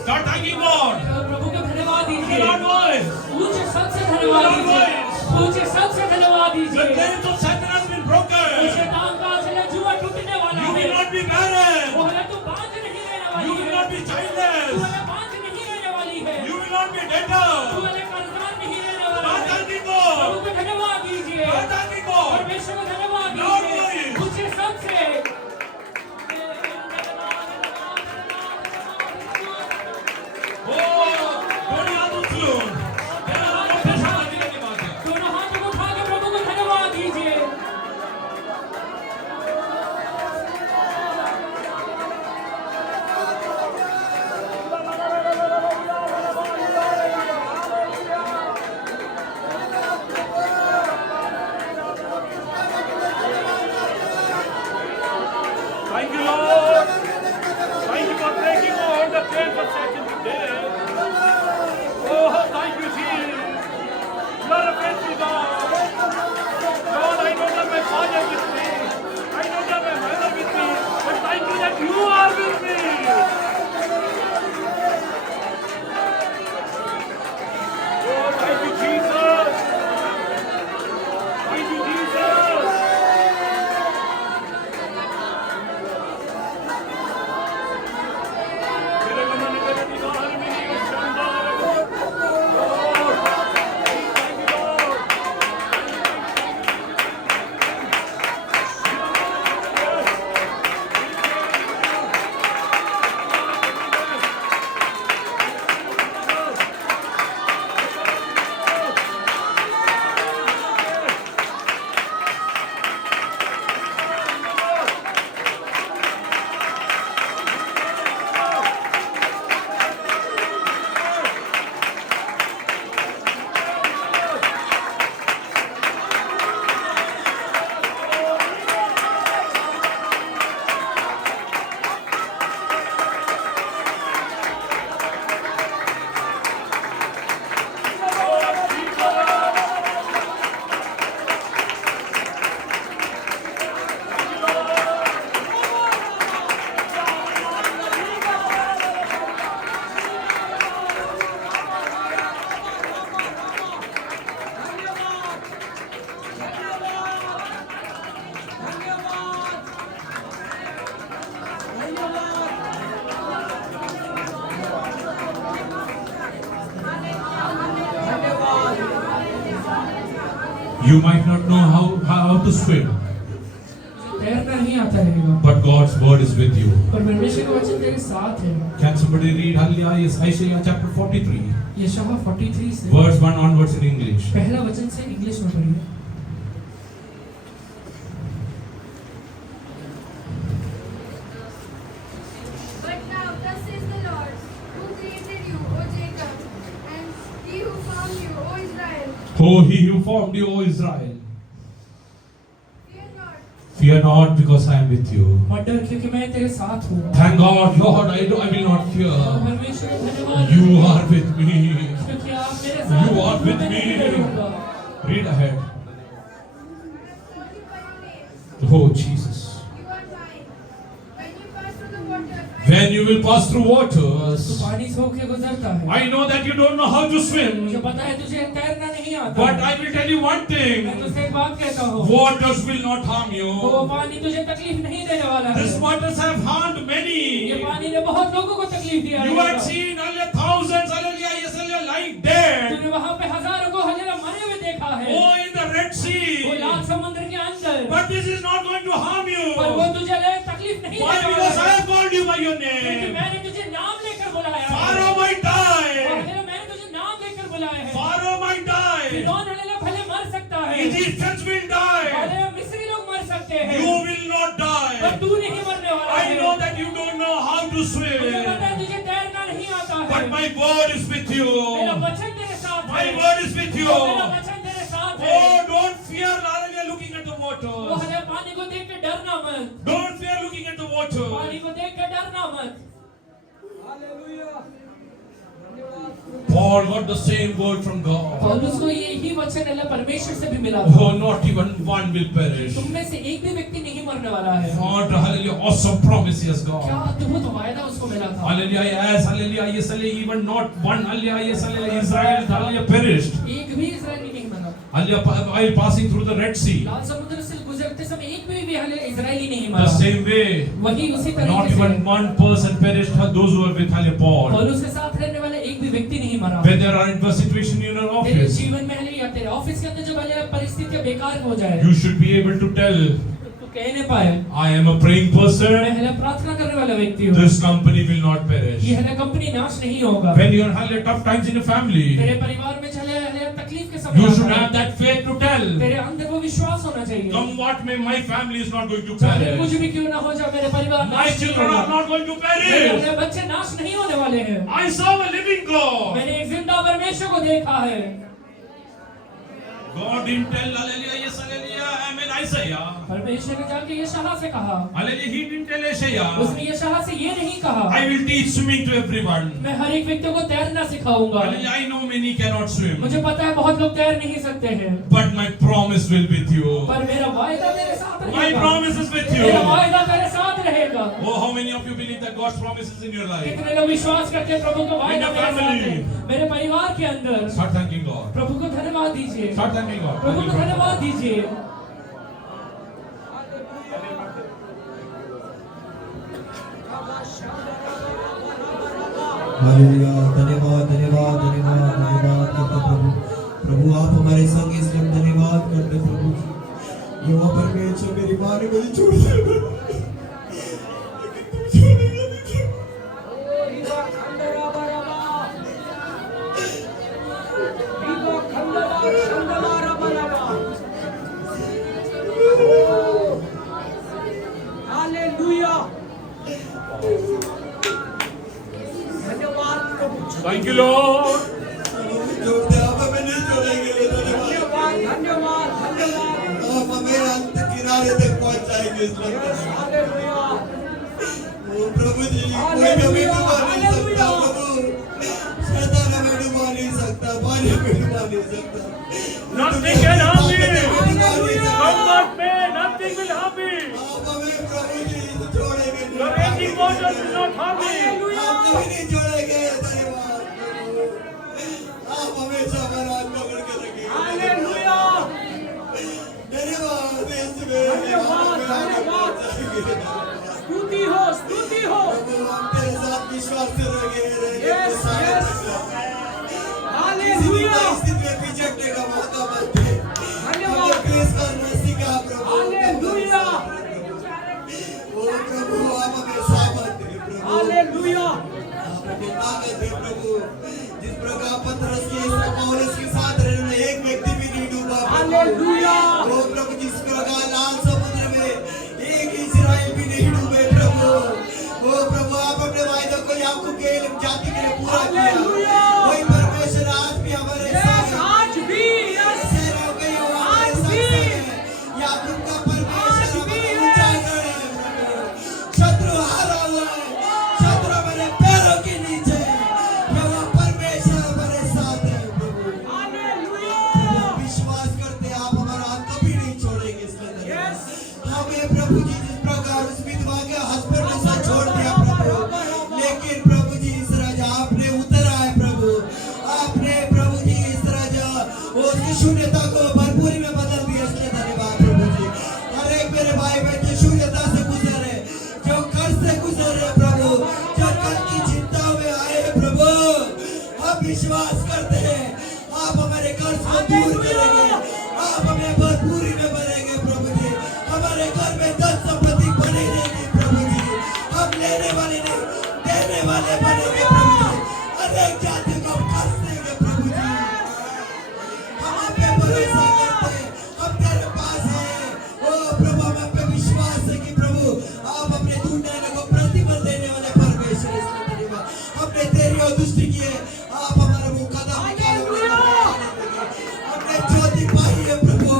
Start thanking God. प्रभु को धन्यवाद With a दीजिए। loud voice. ऊंचे शब्द से धन्यवाद दीजिए। ऊंचे शब्द से धन्यवाद The दीजिए। claims of Satan has been broken. शैतान का हालेलुया जुआ टूटने वाला You will है। not be barren. वो हालेलुया तू बांझ नहीं रहने वाली You will है। not be तू childless. हालेलुया बांझ नहीं रहने वाली है। You will not be तू debtor. हालेलुया कर्जदार नहीं रहने वाला Start है। thanking God. प्रभु को धन्यवाद दीजिए। Start thanking God. परमेश्वर को धन्यवाद Lord, दीजिए। Lord. ऊंचे शब्द से Oh, You might not know how to swim, तैरना नहीं आता रहेगा, but God's word is with you. पर परमेश्वर का वचन तेरे साथ है। Can somebody read Hallelujah? Yes, Isaiah chapter 43, यशायाह 43 से verse 1 onwards in English. पहला वचन से इंग्लिश में पढ़िए। But now, thus says the Lord, who created you, O Jacob, and he who formed you, O Israel. Oh, he who formed you, O Israel, Fear not, fear not, because I am with you. मत डर क्योंकि मैं तेरे साथ हूँ। Thank God, Lord, I will not fear. परमेश्वर का धन्यवाद। You are with me. क्योंकि आप मेरे साथ You हैं, are with मैं नहीं me. डरूंगा। Read ahead. I call you by your name. Oh, Jesus. You are mine. When you pass through the waters, When you will pass through तू waters, पानी से होके गुजरता है। I know that you don't know how to मुझे swim, पता है तुझे तैरना नहीं आता। but I will tell you one मैं thing. तुझसे एक बात कहता हूँ। Waters will not harm वो you. पानी तुझे तकलीफ नहीं देने वाला है। These waters have harmed ये many. पानी ने बहुत लोगों को तकलीफ दिया You है। had seen earlier thousands, hallelujah, yes, hallelujah, lying dead. तूने वहाँ पे हजारों को हजारों मरे हुए देखा है। Oh, in the Red वो Sea. लाल समुद्र के अंदर। But this is not going to harm पर वो you. तुझे तकलीफ नहीं Why? देने Because वाला I है। have called you by your क्योंकि name. मैंने तुझे नाम लेकर बुलाया है। Pharaoh might die. और मैंने तुझे नाम लेकर बुलाया है। Pharaoh might die. फिरौन भले मर सकता है। Egyptians will die. भले मिस्री लोग मर सकते हैं। You will not पर die. तू नहीं मरने वाला I है। know that you don't know how to मुझे swim, पता है तुझे तैरना नहीं आता है। but my word is with you. मेरा वचन तेरे साथ My है। word is with you. मेरा वचन तेरे साथ है। Oh, don't fear, hallelujah, looking at the वो waters. हमें पानी को देख के डरना मत। Don't fear looking at the पानी water. को देख के डरना मत। Paul got the same word from God. पौलुस को ये ही वचन अल्लाह परमेश्वर से भी मिला था। Oh, not even one will perish. तुम में से एक भी व्यक्ति नहीं मरने वाला है। What a hallelujah, awesome promise he has क्या got. अद्भुत वायदा उसको मिला था। Hallelujah, yes, hallelujah, yes, hallelujah, even not one, hallelujah, yes, hallelujah, Israel, hallelujah, perished. एक भी इजरायली नहीं मरा। Hallelujah, while passing through the Red Sea. लाल समुद्र से गुजरते समय एक भी इजरायली नहीं The मरा। same way, वही उसी not तरीके even से one person perished, those who were with hallelujah, Paul. पौलुस के साथ रहने वाला एक भी व्यक्ति नहीं मरा। When there are adverse situation in your तेरे office, जीवन में या तेरे ऑफिस के अंदर जब परिस्थितियां बेकार हो जाए, you should be able to tell, तू कह नहीं पाए I am a praying मैं person, हले प्रार्थना करने वाला व्यक्ति हूँ। this company will not perish. ये हले कंपनी नाश नहीं होगा। When you are having tough times in your family, तेरे परिवार में चले हले तकलीफ के समय you आता should है, have that faith to tell, तेरे अंदर वो विश्वास होना चाहिए। come what may, my family is not going to चाहे कुछ perish. भी क्यों ना हो जाए मेरे परिवार My नाश नहीं children होगा। are not going to मेरे perish. अपने बच्चे नाश नहीं होने वाले हैं। I serve a living God. मैंने एक जिंदा परमेश्वर को देखा है। God didn't tell, hallelujah, yes, hallelujah, amen, Isaiah. परमेश्वर ने जाके यशायाह से कहा, Hallelujah, he didn't tell Isaiah, उसने यशायाह से ये नहीं कहा I will teach swimming to everyone. मैं हर एक व्यक्ति को तैरना सिखाऊंगा। Hallelujah, I know many cannot swim, मुझे पता है बहुत लोग तैर नहीं सकते हैं, but my promise will be with you. पर मेरा वायदा तेरे साथ My रहेगा। promise is with मेरा you. वायदा तेरे साथ रहेगा। Oh, how many of you believe that God's promise is in your life? कितने लोग विश्वास करते हैं प्रभु का वायदा In your मेरे साथ है। family. मेरे परिवार के अंदर Start thanking God. प्रभु को धन्यवाद दीजिए। Start thanking God. प्रभु को धन्यवाद दीजिए। हालेलुया, धन्यवाद धन्यवाद धन्यवाद धन्यवाद करते प्रभु। प्रभु आप हमारे संग इस वक्त धन्यवाद करते प्रभु। यहोवा परमेश्वर मेरी माँ ने मुझे छोड़ दिया लेकिन तू छोड़ेगा नहीं। Thank you, Lord. छोड़ते आप हमें नहीं छोड़ेंगे। धन्यवाद आप हमें अंत किनारे तक पहुंचाएंगे इस वक्त। ओ प्रभु जी कोई हमें डुबा नहीं सकता प्रभु। शैतान हमें डुबा नहीं सकता, पानी में डुबा नहीं सकता। Nothing can harm me. Hallelujah. Come what may, nothing will harm me. आप हमें प्रभु जी छोड़ेंगे नहीं। The raging water will not harm me. आप कभी नहीं छोड़ेंगे। धन्यवाद प्रभु। आप हमेशा हमारा हाथ पकड़ के रखेंगे। धन्यवाद यीशुवे। स्तुति हो प्रभु हम तेरे साथ विश्वास से रहेंगे। Yes, yes. किसी भी परिस्थिति में पिछड़ने का मौका मत दे। धन्यवाद है प्रभु। जिस प्रकार पतरस के पौलुस के साथ रहने एक व्यक्ति भी नहीं डूबा हालेलुया। ओ प्रभु, जिस प्रकार लाल समुद्र में एक इस्राएल भी नहीं डूबे प्रभु। ओ प्रभु, आप अपने वायदे को याकूब के जाति के लिए पूरा किया। हालेलुया। वही परमेश्वर आज भी हमारे साथ है। आज भी सेनाओं के यहोवा हमारे साथ है। याकूब का परमेश्वर हमारा ऊंचागढ़ है प्रभु। शत्रु हारा हुआ है, शत्रु हमारे पैरों के नीचे है। यहोवा परमेश्वर हमारे साथ है प्रभु। हालेलुया। विश्वास करते हैं आप हमारा हाथ कभी नहीं छोड़ेंगे इसके अंदर। Yes. हमें प्रभु जी जिस प्रकार उस विधवा के हस्बैंड ने साथ छोड़ दिया प्रभु, लेकिन प्रभु जी इस राजा आपने उतरा है प्रभु। आपने प्रभु जी इस राजा उसकी शून्यता को भरपूरी में बदल दिया, इसलिए धन्यवाद प्रभु जी। हर एक मेरे भाई बहन जो शून्यता से गुजरे, जो कर्ज से गुजरे प्रभु, जो कल की चिंता में आए प्रभु, हम विश्वास करते हैं आप हमारे कर्ज को दूर करेंगे, आप हमें भरपूरी में भरेंगे प्रभु जी। हमारे घर में धन संपत्ति बनी रहेगी प्रभु जी। हम लेने वाले नहीं, देने वाले बनेंगे प्रभु जी। अनेक जाति को कर्ज देंगे प्रभु जी। हम आप पे भरोसा करते हैं, हम तेरे पास आए। ओ प्रभु, हम आप पे विश्वास है कि प्रभु आप अपने ढूंढने को प्रतिफल देने वाले परमेश्वर, इसलिए धन्यवाद। हमने तेरी और दुष्टि की है, आप हमारे मुंह कदम निकालोगे। हमने ज्योति पाई है प्रभु,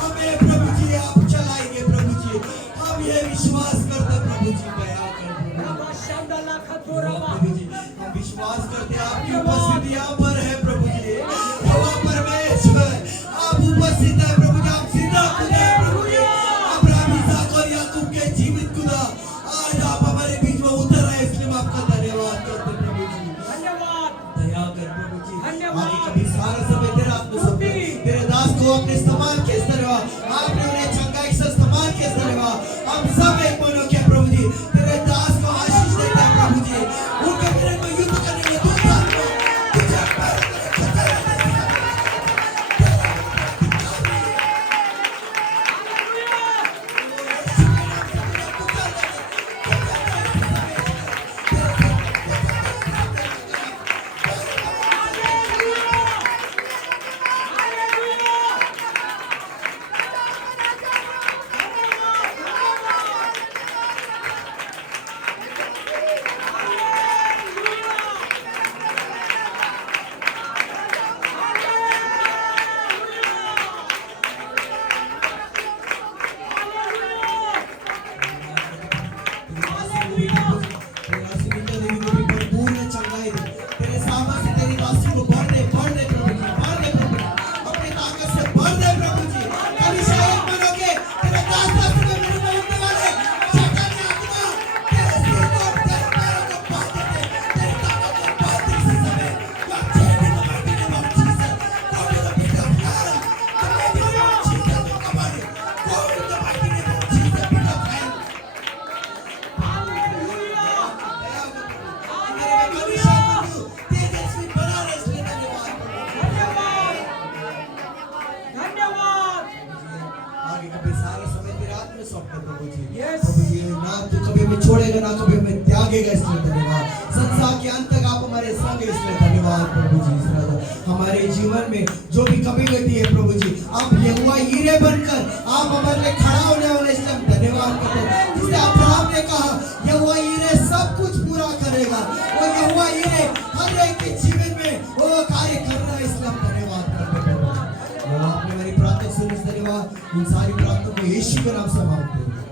हमें प्रभु जी आप चलाएंगे प्रभु जी। हम ये विश्वास करते हैं प्रभु जी, दया कर प्रभु जी। हम विश्वास करते हैं आपकी उपस्थिति यहाँ पर है प्रभु जी। यहोवा परमेश्वर आप उपस्थित है प्रभु जी। आप सीधा खुदा है प्रभु जी। अब्राहम, इसहाक और याकूब के जीवित खुदा आज आप हमारे बीच में उतर आए, इसलिए हम आपका धन्यवाद करते हैं प्रभु जी। धन्यवाद। दया कर प्रभु जी। धन्यवाद। आगे कभी सारा समय तेरा हाथ में सौंपते हैं। तेरे दास को अपने इस्तेमाल के इस तरह आपने उन्हें चंगाई से इस्तेमाल के इस तरह हम सब एक मन होकर प्रभु जी तेरे दास को आशीष देते हैं प्रभु जी। उनके मेरे को युद्ध करने के दो साल में तुझे पैर मेरे खतरे में छोड़ेगा ना कभी हमें त्यागेगा, इसलिए धन्यवाद। संसार के अंत तक आप हमारे संग, इसलिए धन्यवाद प्रभु जी। हमारे जीवन में जो भी कमी होती है प्रभु जी, आप यहोवा हीरे बनकर आप हमारे लिए खड़ा होने वाले, इसलिए हम धन्यवाद करते हैं। जिससे अब्राहम ने कहा यहोवा हीरे सब कुछ पूरा करेगा, और यहोवा हीरे हर एक के जीवन में वो कार्य कर रहा है, इसलिए हम धन्यवाद करते हैं। आपने मेरी प्रार्थना सुनी, धन्यवाद। उन सारी प्रार्थना को यीशु के नाम से मांगते हैं।